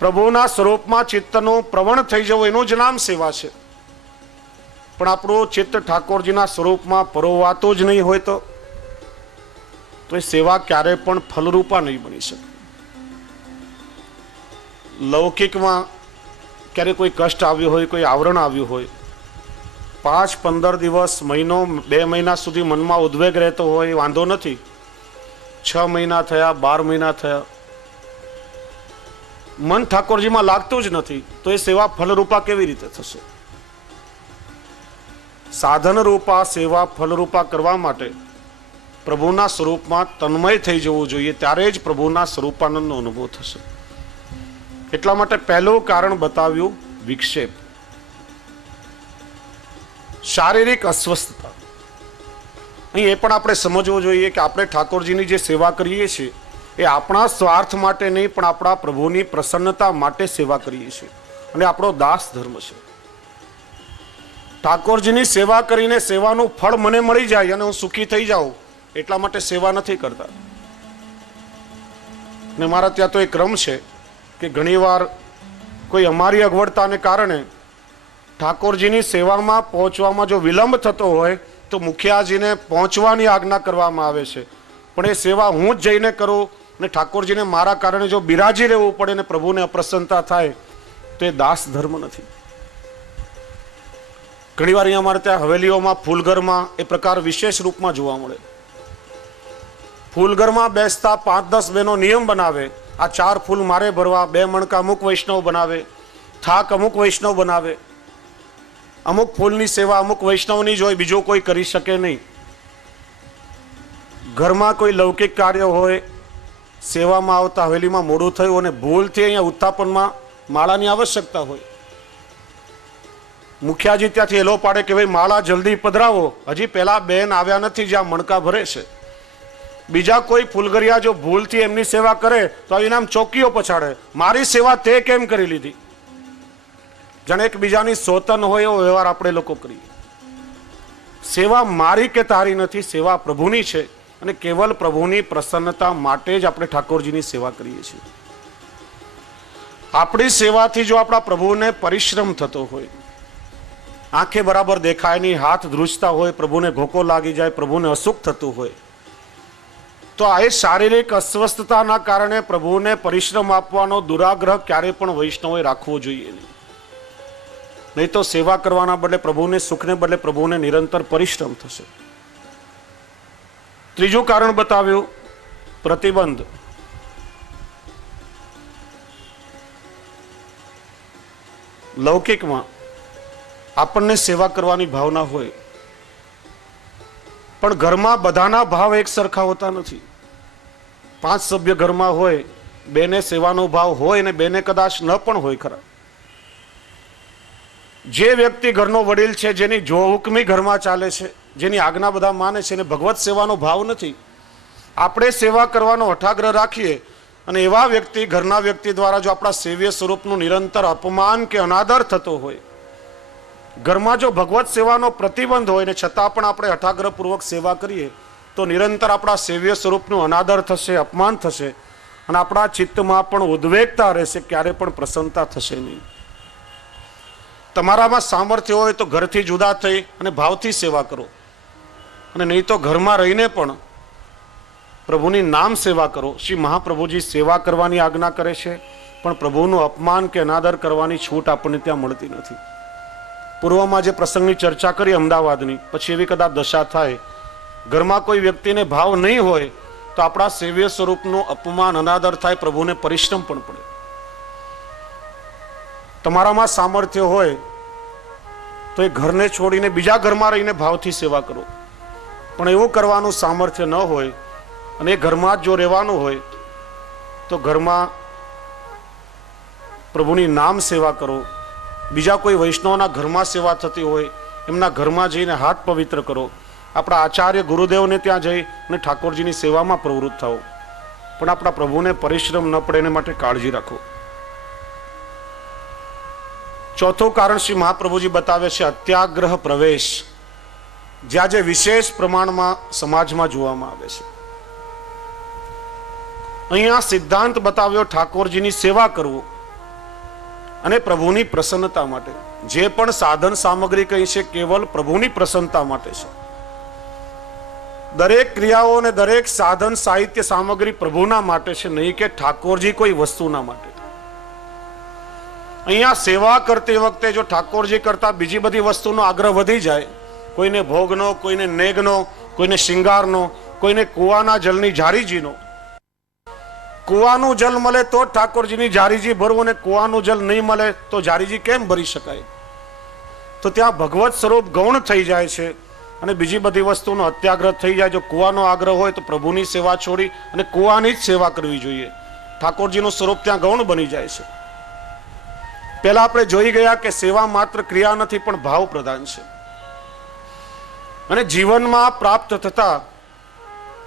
પ્રભુના સ્વરૂપમાં ચિત્તનું પ્રવણ થઈ જવું એનું જ નામ સેવા છે. પણ આપણું ચિત્ત ઠાકોરજીના સ્વરૂપમાં પરોવાતું જ નહીં હોય તો એ સેવા ક્યારે પણ ફલરૂપા નહીં બની શકે. લૌકિકમાં ક્યારે કોઈ કષ્ટ આવ્યું હોય, કોઈ આવરણ આવ્યું હોય, 5-15 દિવસ, મહિનો, 2 મહિના સુધી મનમાં ઉદ્વેગ રહેતો હોય, વાંધો નથી. 6 મહિના થયા, 12 મહિના થયા, મન ઠાકોરજીમાં લાગતું જ નથી, તો એ સેવા ફલરૂપા કેવી રીતે થશે? સાધન રૂપા સેવા ફલરૂપા કરવા માટે પ્રભુના સ્વરૂપમાં તન્મય થઈ જવું જોઈએ, ત્યારે જ પ્રભુના સ્વરૂપાનંદનો અનુભવ થશે. એટલા માટે પહેલું કારણ બતાવ્યું વિક્ષેપ, શારીરિક અસ્વસ્થતા. અહીં એ પણ આપણે સમજવું જોઈએ કે આપણે ઠાકોરજીની જે સેવા કરીએ છીએ એ આપણા સ્વાર્થ માટે નહીં પણ આપણા પ્રભુની પ્રસન્નતા માટે સેવા કરીએ છીએ. અને આપણો દાસ ધર્મ છે. ઠાકોરજીની સેવા કરીને સેવાનું ફળ મને મળી જાય અને હું સુખી થઈ જાઉં એટલા માટે સેવા નથી કરતા. ને મારા ત્યાં તો એક ક્રમ છે કે ઘણીવાર કોઈ અમારી અગવડતાને કારણે ઠાકોરજીની સેવામાં પહોંચવામાં જો વિલંબ થતો હોય તો મુખિયાજીને પહોંચવાની આજ્ઞા કરવામાં આવે છે, પણ એ સેવા હું જ જઈને કરું ને ઠાકોરજીને મારા કારણે જો બિરાજી રહેવું પડે ને પ્રભુને અપ્રસન્નતા થાય તો એ દાસ ધર્મ નથી. ઘણીવાર અહીંયા અમારે ત્યાં હવેલીઓમાં ફૂલઘરમાં એ પ્રકાર વિશેષ રૂપમાં જોવા મળે. ફૂલઘરમાં બેસતા 5-10 બહેનો નિયમ બનાવે, આ 4 ફૂલ મારે ભરવા, 2 મણકા અમુક વૈષ્ણવ બનાવે, થાક અમુક વૈષ્ણવ બનાવે. અમુક ફૂલની સેવા અમુક વૈષ્ણવની જ હોય, બીજો કોઈ કરી શકે નહીં. ઘરમાં કોઈ લૌકિક કાર્ય હોય, સેવામાં આવતા હવેલીમાં મોડું થયું અને ભૂલથી અહીંયા ઉત્થાપનમાં માળાની આવશ્યકતા હોય, મુખિયાજી ત્યાંથી એલો પાડે કે ભાઈ માળા જલ્દી પધરાવો, હજી પેલા બેન આવ્યા નથી જ્યાં મણકા ભરે છે. બીજા કોઈ ફૂલગરિયા જો ભૂલથી એમની સેવા કરે તો આવીને આમ ચોકીઓ પછાડે, મારી સેવા તે કેમ કરી લીધી. જાણે એકબીજાની સોતન હોય એવો વ્યવહાર આપણે લોકો કરીએ. સેવા મારી કે તારી નથી, સેવા પ્રભુની છે અને કેવલ પ્રભુની પ્રસન્નતા માટે જ આપણે ઠાકોરજીની સેવા કરીએ છીએ. આપણી સેવાથી જો આપણા પ્રભુને પરિશ્રમ થતો હોય, આંખે બરાબર દેખાય નહીં, હાથ ધ્રુજતા હોય, પ્રભુને ઘોકો લાગી જાય, પ્રભુને અસુખ થતું હોય, તો આ શારીરિક અસ્વસ્થતાના કારણે પ્રભુને પરિશ્રમ આપવાનો દુરાગ્રહ ક્યારે પણ વૈષ્ણવોએ રાખવો જોઈએ નહીં. નહીં તો સેવા કરવાના બદલે પ્રભુને સુખને બદલે પ્રભુને નિરંતર પરિશ્રમ થશે. ત્રીજું કારણ બતાવ્યું પ્રતિબંધ. લૌકિકમાં આપણને સેવા કરવાની ભાવના હોય, પણ ઘરમાં બધાના ભાવ એક સરખા હોતા નથી. 5 સભ્ય ઘરમાં હોય, બેને સેવાનો ભાવ હોય ને બેને કદાચ ન પણ હોય ખરા. જે વ્યક્તિ ઘરનો વડીલ છે, જેની જો હુકમી ઘરમાં ચાલે છે, જેની આજ્ઞા બધા માને છે, એને ભગવત સેવાનો ભાવ નથી. આપણે સેવા કરવાનો હઠાગ્રહ રાખીએ અને એવા વ્યક્તિ, ઘરના વ્યક્તિ દ્વારા જો આપણા સેવ્ય સ્વરૂપનું નિરંતર અપમાન કે અનાદર થતો હોય, ઘરમાં જો ભગવત સેવાનો પ્રતિબંધ હોય ને છતાં પણ આપણે હઠાગ્રહપૂર્વક સેવા કરીએ તો નિરંતર આપણા સેવ્ય સ્વરૂપનું અનાદર થશે, અપમાન થશે અને આપણા ચિત્તમાં પણ ઉદ્વેગતા રહેશે, ક્યારે પણ પ્રસન્નતા થશે નહીં. તમારામાં સામર્થ્ય હોય તો ઘરથી જુદા થઈ અને ભાવથી સેવા કરો, અને નહીં તો ઘરમાં રહીને પણ પ્રભુની નામ સેવા કરો. શ્રી મહાપ્રભુજી સેવા કરવાની આજ્ઞા કરે છે, પણ પ્રભુનું અપમાન કે અનાદર કરવાની છૂટ આપણને ત્યાં મળતી નથી. પૂર્વમાં જે પ્રસંગની ચર્ચા કરી અમદાવાદની, પછી એવી કદાચ દશા થાય, ઘરમાં કોઈ વ્યક્તિને ભાવ નહીં હોય તો આપણા સેવ્ય સ્વરૂપનું અપમાન અનાદર થાય, પ્રભુને પરિશ્રમ પણ પડે. તમારામાં સામર્થ્ય હોય તો એ ઘરને છોડીને બીજા ઘરમાં રહીને ભાવથી સેવા કરો, પણ એવું કરવાનું સામર્થ્ય ન હોય અને એ ઘરમાં જ જો રહેવાનું હોય તો ઘરમાં પ્રભુની નામ સેવા કરો. બીજા કોઈ વૈષ્ણવના ઘરમાં સેવા થતી હોય એમના ઘરમાં જઈને હાથ પવિત્ર કરો. આપણા આચાર્ય ગુરુદેવને ત્યાં જઈ અને ઠાકોરજીની સેવામાં પ્રવૃત્ત થાઓ, પણ આપણા પ્રભુને પરિશ્રમ ન પડે એને માટે કાળજી રાખો. ચોથું કારણ શ્રી મહાપ્રભુજી બતાવે છે અત્યાગ્રહ પ્રવેશ, જ્યાં જે વિશેષ પ્રમાણમાં સમાજમાં જોવામાં આવે છે. અહીંયા સિદ્ધાંત બતાવ્યો ઠાકોરજીની સેવા કરવું અને પ્રભુની પ્રસન્નતા માટે. જે પણ સાધન સામગ્રી કહી છે કેવલ પ્રભુની પ્રસન્નતા માટે છે. દરેક ક્રિયાઓ અને દરેક સાધન સાહિત્ય સામગ્રી પ્રભુના માટે છે, નહીં કે ઠાકોરજી કોઈ વસ્તુના માટે. અહીંયા સેવા કરતી વખતે જો ઠાકોરજી કરતા બીજી બધી વસ્તુનો આગ્રહ વધી જાય, કોઈને ભોગનો, કોઈને નેગનો, કોઈને શિંગારનો, કોઈને કુવાના જલની જારીજીનો. કુવાનું જલ મળે તો ઠાકોરજીની જારીજી ભરવું, અને કુવાનું જલ નહીં મળે તો જારીજી કેમ ભરી શકાય? તો ત્યાં ભગવત સ્વરૂપ ગૌણ થઈ જાય છે અને બીજી બધી વસ્તુનો અત્યાગ્રહ થઈ જાય. જો કુવાનો આગ્રહ હોય તો પ્રભુની સેવા છોડી અને કુવાની જ સેવા કરવી જોઈએ. ઠાકોરજીનું સ્વરૂપ ત્યાં ગૌણ બની જાય છે. પહેલા આપણે જોઈ ગયા કે સેવા માત્ર ક્રિયા નથી પણ ભાવ પ્રધાન છે, અને જીવનમાં પ્રાપ્ત થતા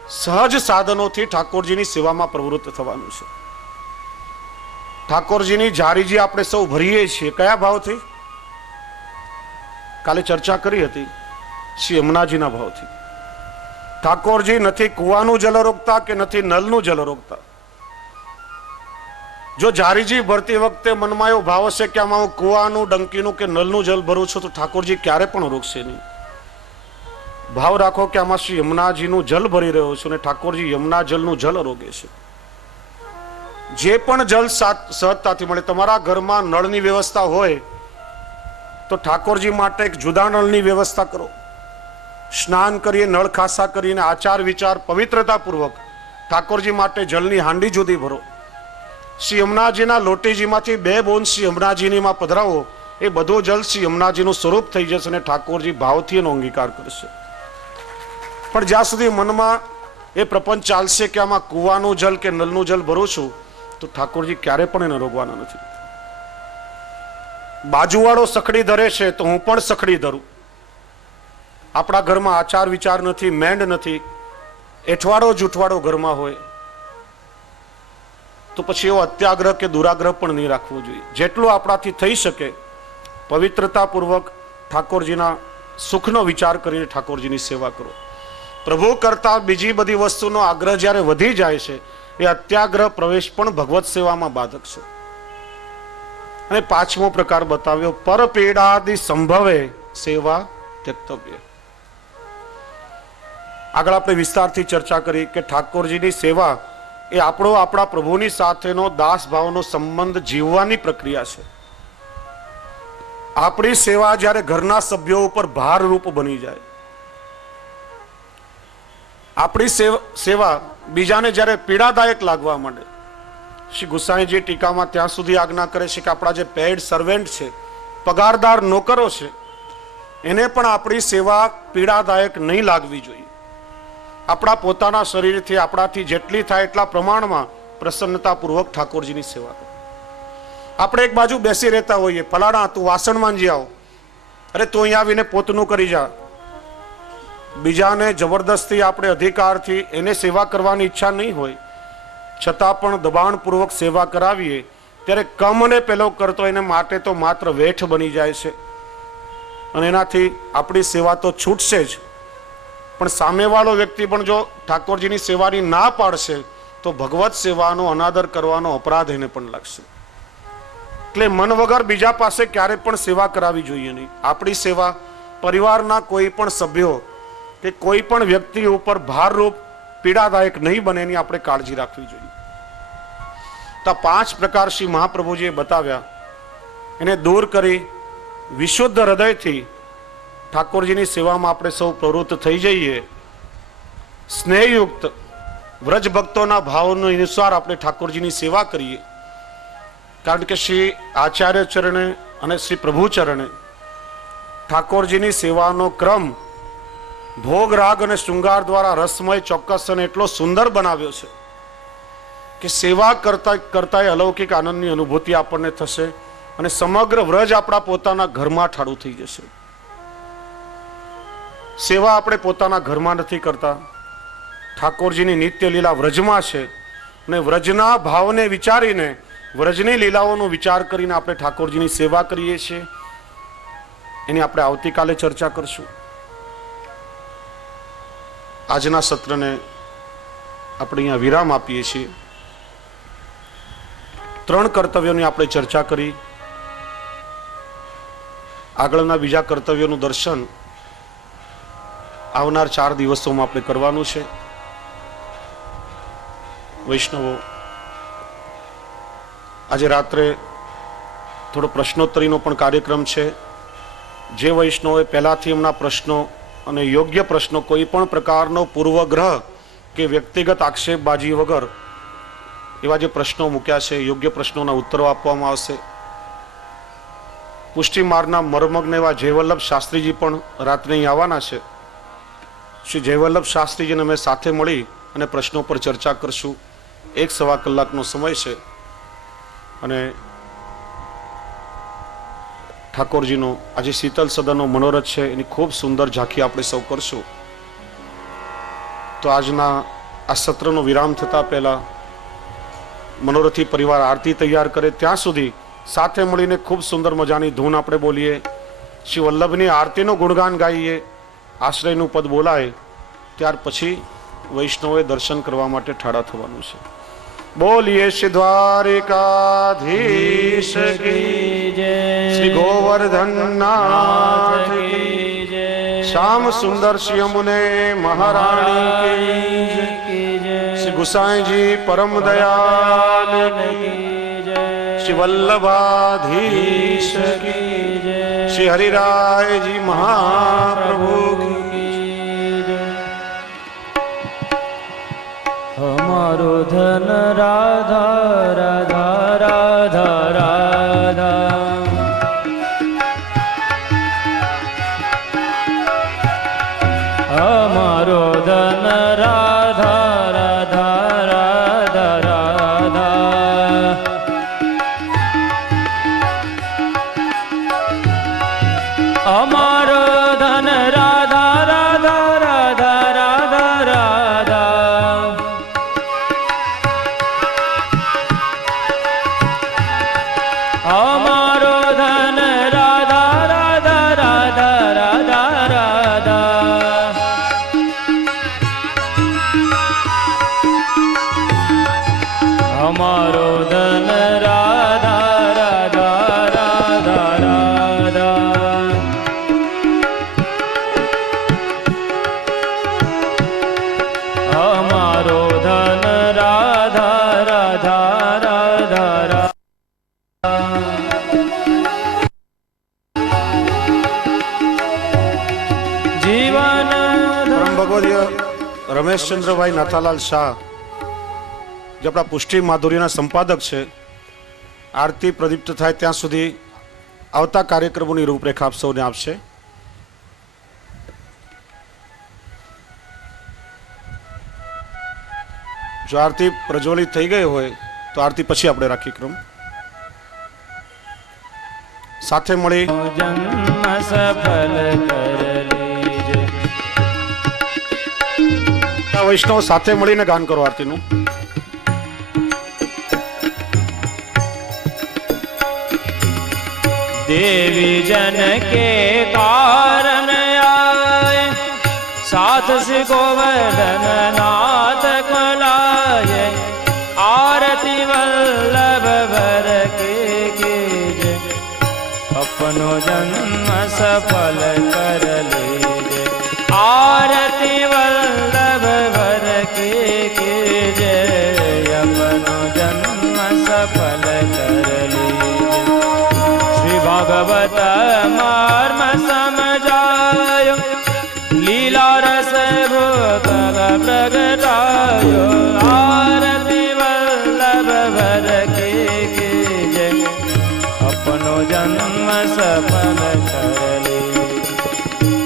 સહજ સાધનોથી ઠાકોરજીની સેવામાં પ્રવૃત્ત થવાનું છે. ઠાકોરજીની જારીજી આપણે સૌ ભરીએ છીએ કયા ભાવથી? કાલે ચર્ચા કરી હતી શ્રી યમુનાજીના ભાવથી. ઠાકોરજી નથી કુવાનું જલ રોકતા કે નથી નલનું જલ રોકતા. જો જારીજી ભરતી વખતે મનમાં એવો ભાવ હશે કે આમાં હું કુવાનું, ડંકીનું કે નલનું જલ ભરું છું તો ઠાકોરજી ક્યારે પણ રોકશે નહીં. ભાવ રાખો કે આમાં શ્રી યમુનાજીનું જલ ભરી રહ્યો છું અને ઠાકોરજી યમુના જલનું જલ રોકે છે. જે પણ જલ સહજતાથી મળે. તમારા ઘરમાં નળની વ્યવસ્થા હોય તો ઠાકોરજી માટે એક જુદા નળની વ્યવસ્થા કરો. સ્નાન કરીએ, નળ ખાસા કરીને આચાર વિચાર પવિત્રતા પૂર્વક ઠાકોરજી માટે જલની હાંડી જુદી ભરો. શ્રી યમુનાજીના લોટીજીમાંથી 2 બોન શ્રી યમુનાજીનીમાં પધરાવો. એ બધું જલ શ્રી યમુનાજીનું સ્વરૂપ થઈ જશે અને ઠાકોરજી ભાવથી એનો અંગીકાર કરશે. પણ જ્યાં સુધી મનમાં એ પ્રપંચ ચાલશે કે આમાં કુવાનું જલ કે નલનું જલ ભરું છું તો ઠાકોરજી ક્યારે પણ એને રોકવાના નથી. બાજુવાળો સખડી ધરે છે તો હું પણ સખડી ધરું. આપણા ઘરમાં આચાર વિચાર નથી, મેંડ નથી, એઠવાડો જૂઠવાડો ઘરમાં હોય તો પછી એવો અત્યાગ્રહ કે દુરાગ્રહ પણ નહીં રાખવો જોઈએ. જેટલું આપણાથી થઈ શકે પવિત્રતાપૂર્વક ઠાકોરજીના સુખનો વિચાર કરીને ઠાકોરજીની સેવા કરો. પ્રભુ કરતા બીજી બધી વસ્તુનો આગ્રહ જ્યારે વધી જાય છે એ અત્યાગ્રહ પ્રવેશ પણ ભગવત સેવામાં બાધક છે. અને 5મો પ્રકાર બતાવ્યો પર પીડાદિ સંભવે સેવા ત્યક્તવ્ય. આગળ આપણે વિસ્તારથી ચર્ચા કરી કે ઠાકોરજીની સેવા એ આપણા પ્રભુની સાથેનો દાસ ભાવનો સંબંધ જીવવાની પ્રક્રિયા છે. આપણી સેવા જ્યારે ઘરના સભ્યો ઉપર ભારરૂપ બની જાય, આપણી સેવા બીજાને જ્યારે પીડાદાયક લાગવા માંડે, શ્રી ગુસાઈજી ટીકામાં ત્યાં સુધી આજ્ઞા કરે છે કે આપણા જે પેડ સર્વેન્ટ છે, પગારદાર નોકરો છે, એને પણ આપણી સેવા પીડાદાયક નહીં લાગવી જોઈએ. આપણા પોતાના શરીરથી આપણાથી જેટલી થાય એટલા પ્રમાણમાં પ્રસન્નતાપૂર્વક ઠાકોરજીની સેવા કરો. આપણે એક બાજુ બેસી રહેતા હોઈએ, ફલાણા તું વાસણ માંજી આવો, અરે તું અહીંયા આવીને પોતનું કરી જા. બીજાને જબરદસ્તી આપણે અધિકારથી એને સેવા કરવાની ઈચ્છા નહીં હોય છતાં પણ દબાણપૂર્વક સેવા કરાવીએ ત્યારે કમને પેલો કરતો એને માટે તો માત્ર વેઠ બની જાય છે અને એનાથી આપણી સેવા તો છૂટશે જ, પણ સામેવાળો વ્યક્તિ પણ જો ઠાકોરજીની સેવાની ના પાડશે તો ભગવત સેવાનો અનાદર કરવાનો અપરાધ એને પણ લાગશે. એટલે મન વગર બીજા પાસે ક્યારે પણ સેવા કરાવી જોઈએ નહીં. આપણી સેવા પરિવારના કોઈ પણ સભ્યો કે કોઈ પણ વ્યક્તિ ઉપર ભારરૂપ પીડાદાયક નહીં બને એની આપણે કાળજી રાખવી જોઈએ. તો 5 પ્રકાર શ્રી મહાપ્રભુજીએ બતાવ્યા એને દૂર કરી વિશુદ્ધ હૃદયથી ઠાકોરજીની સેવામાં આપણે સૌ પ્રવૃત્ત થઈ જઈએ. સ્નેહયુક્ત વ્રજ ભક્તોના ભાવનો અનુસાર આપણે ઠાકોરજીની સેવા કરીએ. કારણ કે શ્રી આચાર્ય ચરણે અને શ્રી પ્રભુ ચરણે ઠાકોરજીની સેવાનો ક્રમ ભોગ રાગ અને શૃંગાર દ્વારા રસમય, ચોક્કસ અને એટલો સુંદર બનાવ્યો છે કે સેવા કરતા અલૌકિક આનંદની અનુભૂતિ આપણને થશે અને સમગ્ર વ્રજ આપણા પોતાના ઘરમાં ઠાડું થઈ જશે. સેવા આપણે પોતાના ઘરમાં નથી કરતા, ઠાકોરજીની નિત્ય લીલા વ્રજમાં છે અને વ્રજના ભાવને વિચારીને, વ્રજની લીલાઓનો વિચાર કરીને આપણે ઠાકોરજીની સેવા કરીએ છીએ. એની આપણે આવતીકાલે ચર્ચા કરશું. આજના સત્રને આપણે અહીંયા વિરામ આપીએ છીએ. 3 કર્તવ્યોની આપણે ચર્ચા કરી. આગળના બીજા કર્તવ્યોનું દર્શન આવનાર 4 દિવસોમાં આપણે કરવાનું છે. વૈષ્ણવો, આજે રાત્રે થોડો પ્રશ્નોત્તરીનો પણ કાર્યક્રમ છે. જે વૈષ્ણવોએ પહેલાથી એમના પ્રશ્નો અને યોગ્ય પ્રશ્નો, કોઈ પણ પ્રકારનો પૂર્વગ્રહ કે વ્યક્તિગત આક્ષેપબાજી વગર એવા જે પ્રશ્નો મૂક્યા છે, યોગ્ય પ્રશ્નોના ઉત્તરો આપવામાં આવશે. પુષ્ટિ માર્ગના મર્મજ્ઞ એવા જયવલ્લભ શાસ્ત્રીજી પણ રાત્રે અહીં આવવાના છે. શ્રી જયવલ્લભ શાસ્ત્રીજીને અમે સાથે મળી અને પ્રશ્નો પર ચર્ચા કરશું. 1-1.25 કલાકનો સમય છે અને ઠાકોરજીનો આજે શીતલ સદનનો મનોરથ છે એની ખૂબ સુંદર ઝાંખી આપણે સૌ કરશું. તો આજના આ સત્રનો વિરામ થતા પહેલા મનોરથી પરિવાર આરતી તૈયાર કરે ત્યાં સુધી સાથે મળીને ખૂબ સુંદર મજાની ધૂન આપણે બોલીએ, શ્રી વલ્લભની આરતીનું ગુણગાન ગાઈએ, આશ્રયનું પદ બોલાય, ત્યાર પછી વૈષ્ણવોએ દર્શન કરવા માટે ઠાડા થવાનું છે. બોલીએ શ્રી દ્વારિકાધીશ કી જય, શ્રી ગોવર્ધનનાથ કી જય, શ્યામ સુંદર શ્રી યમુને મહારાણી કી જય, શ્રી ગુસાઈજી પરમ દયાલ કી જય, શ્રી વલ્લભાધીશ કી જય, શ્રી હરિરાયજી મહાપ્રભુ કી જય. हमारो धन राधा राधा राधा राधा, हमारो धन राधा राधा राधा राधा, हमारो धन राधा राधा राधा राधा राधा, हमारो धन राधा राधा राधा राधा राधा, हमारो धन राधा राधा राधा राधा, हमारो धन राधा राधा राधा राधा. जीवन પરમ ભગવદીય રમેશચંદ્રભાઈ નાથાલાલ શાહ, જે આપણા પુષ્ટિ માધુર્યના સંપાદક છે, આરતી પ્રદીપ્ત થાય ત્યાં સુધી આવતા કાર્યક્રમોની રૂપરેખા આપ સૌને આપશે. જો આરતી પ્રજ્વલિત થઈ ગઈ હોય તો આરતી પછી આપણે રાખી ક્રમ. સાથે મળી जन्म सफल कर लीजे, વૈષ્ણવ સાથે મળીને ગાન કરો આરતીનું. देवी जन के कारण आए, साथ से गोवर्धन नाथ कलाए, आरती वल्लभ भर के कीजे, अपनो जन्म सफल कर लीजे, आरती वल्लभ भर के कीजे, अपनो जन्म सफल कर लीजे. श्री भागवत मर्म समझायो, लीला रस भूत प्रगटायो, आरती वल्लभ भर के कीजे, अपनो जन्म सफल कर लीजे.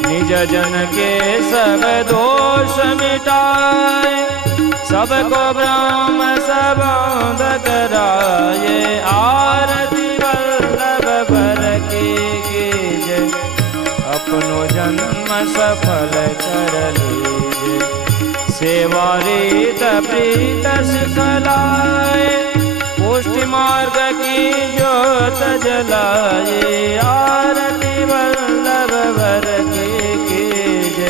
निज जन के सब दोष मिटाए, सबको ब्रह्म सबोध कराए, आरती वल्लभ भर के कीजे, अपनो जन्म सफल कर लीजे. सेवा रीत प्रीत सिखलाए, पुष्टि मार्ग की ज्योत जलाए, आरती वल्लभ भर के कीजे,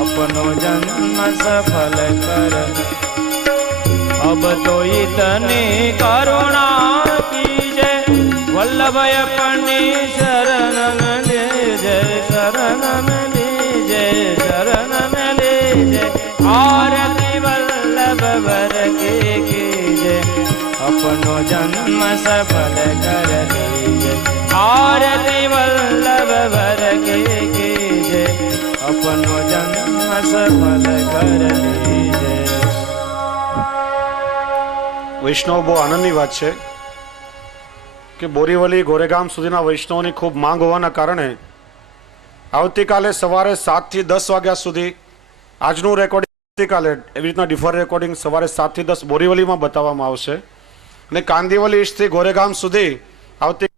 अपनो जन्म सफल कर. अब तो इतनी करुणा कीजे, वल्लभ अपनी शरण में लीजे, शरण में लीजे, शरण में लीजे, आरती वल्लभ भर के कीजे, अपनो जन्म सफल कर लीजे, आरती वल्लभ भर के कीजे, अपनो जन्म सफल कर लीजे. વૈષ્ણવ બહુ આનંદની વાત છે કે બોરીવલી ગોરેગામ સુધીના વૈષ્ણવોની ખૂબ માંગ હોવાના કારણે આવતીકાલે સવારે 7 થી 10 વાગ્યા સુધી આજનું રેકોર્ડિંગ આવતીકાલે એવી રીતના ડિફર રેકોર્ડિંગ સવારે 7 થી 10 બોરીવલીમાં બતાવવામાં આવશે અને કાંદીવલી થી ગોરેગામ સુધી આવતી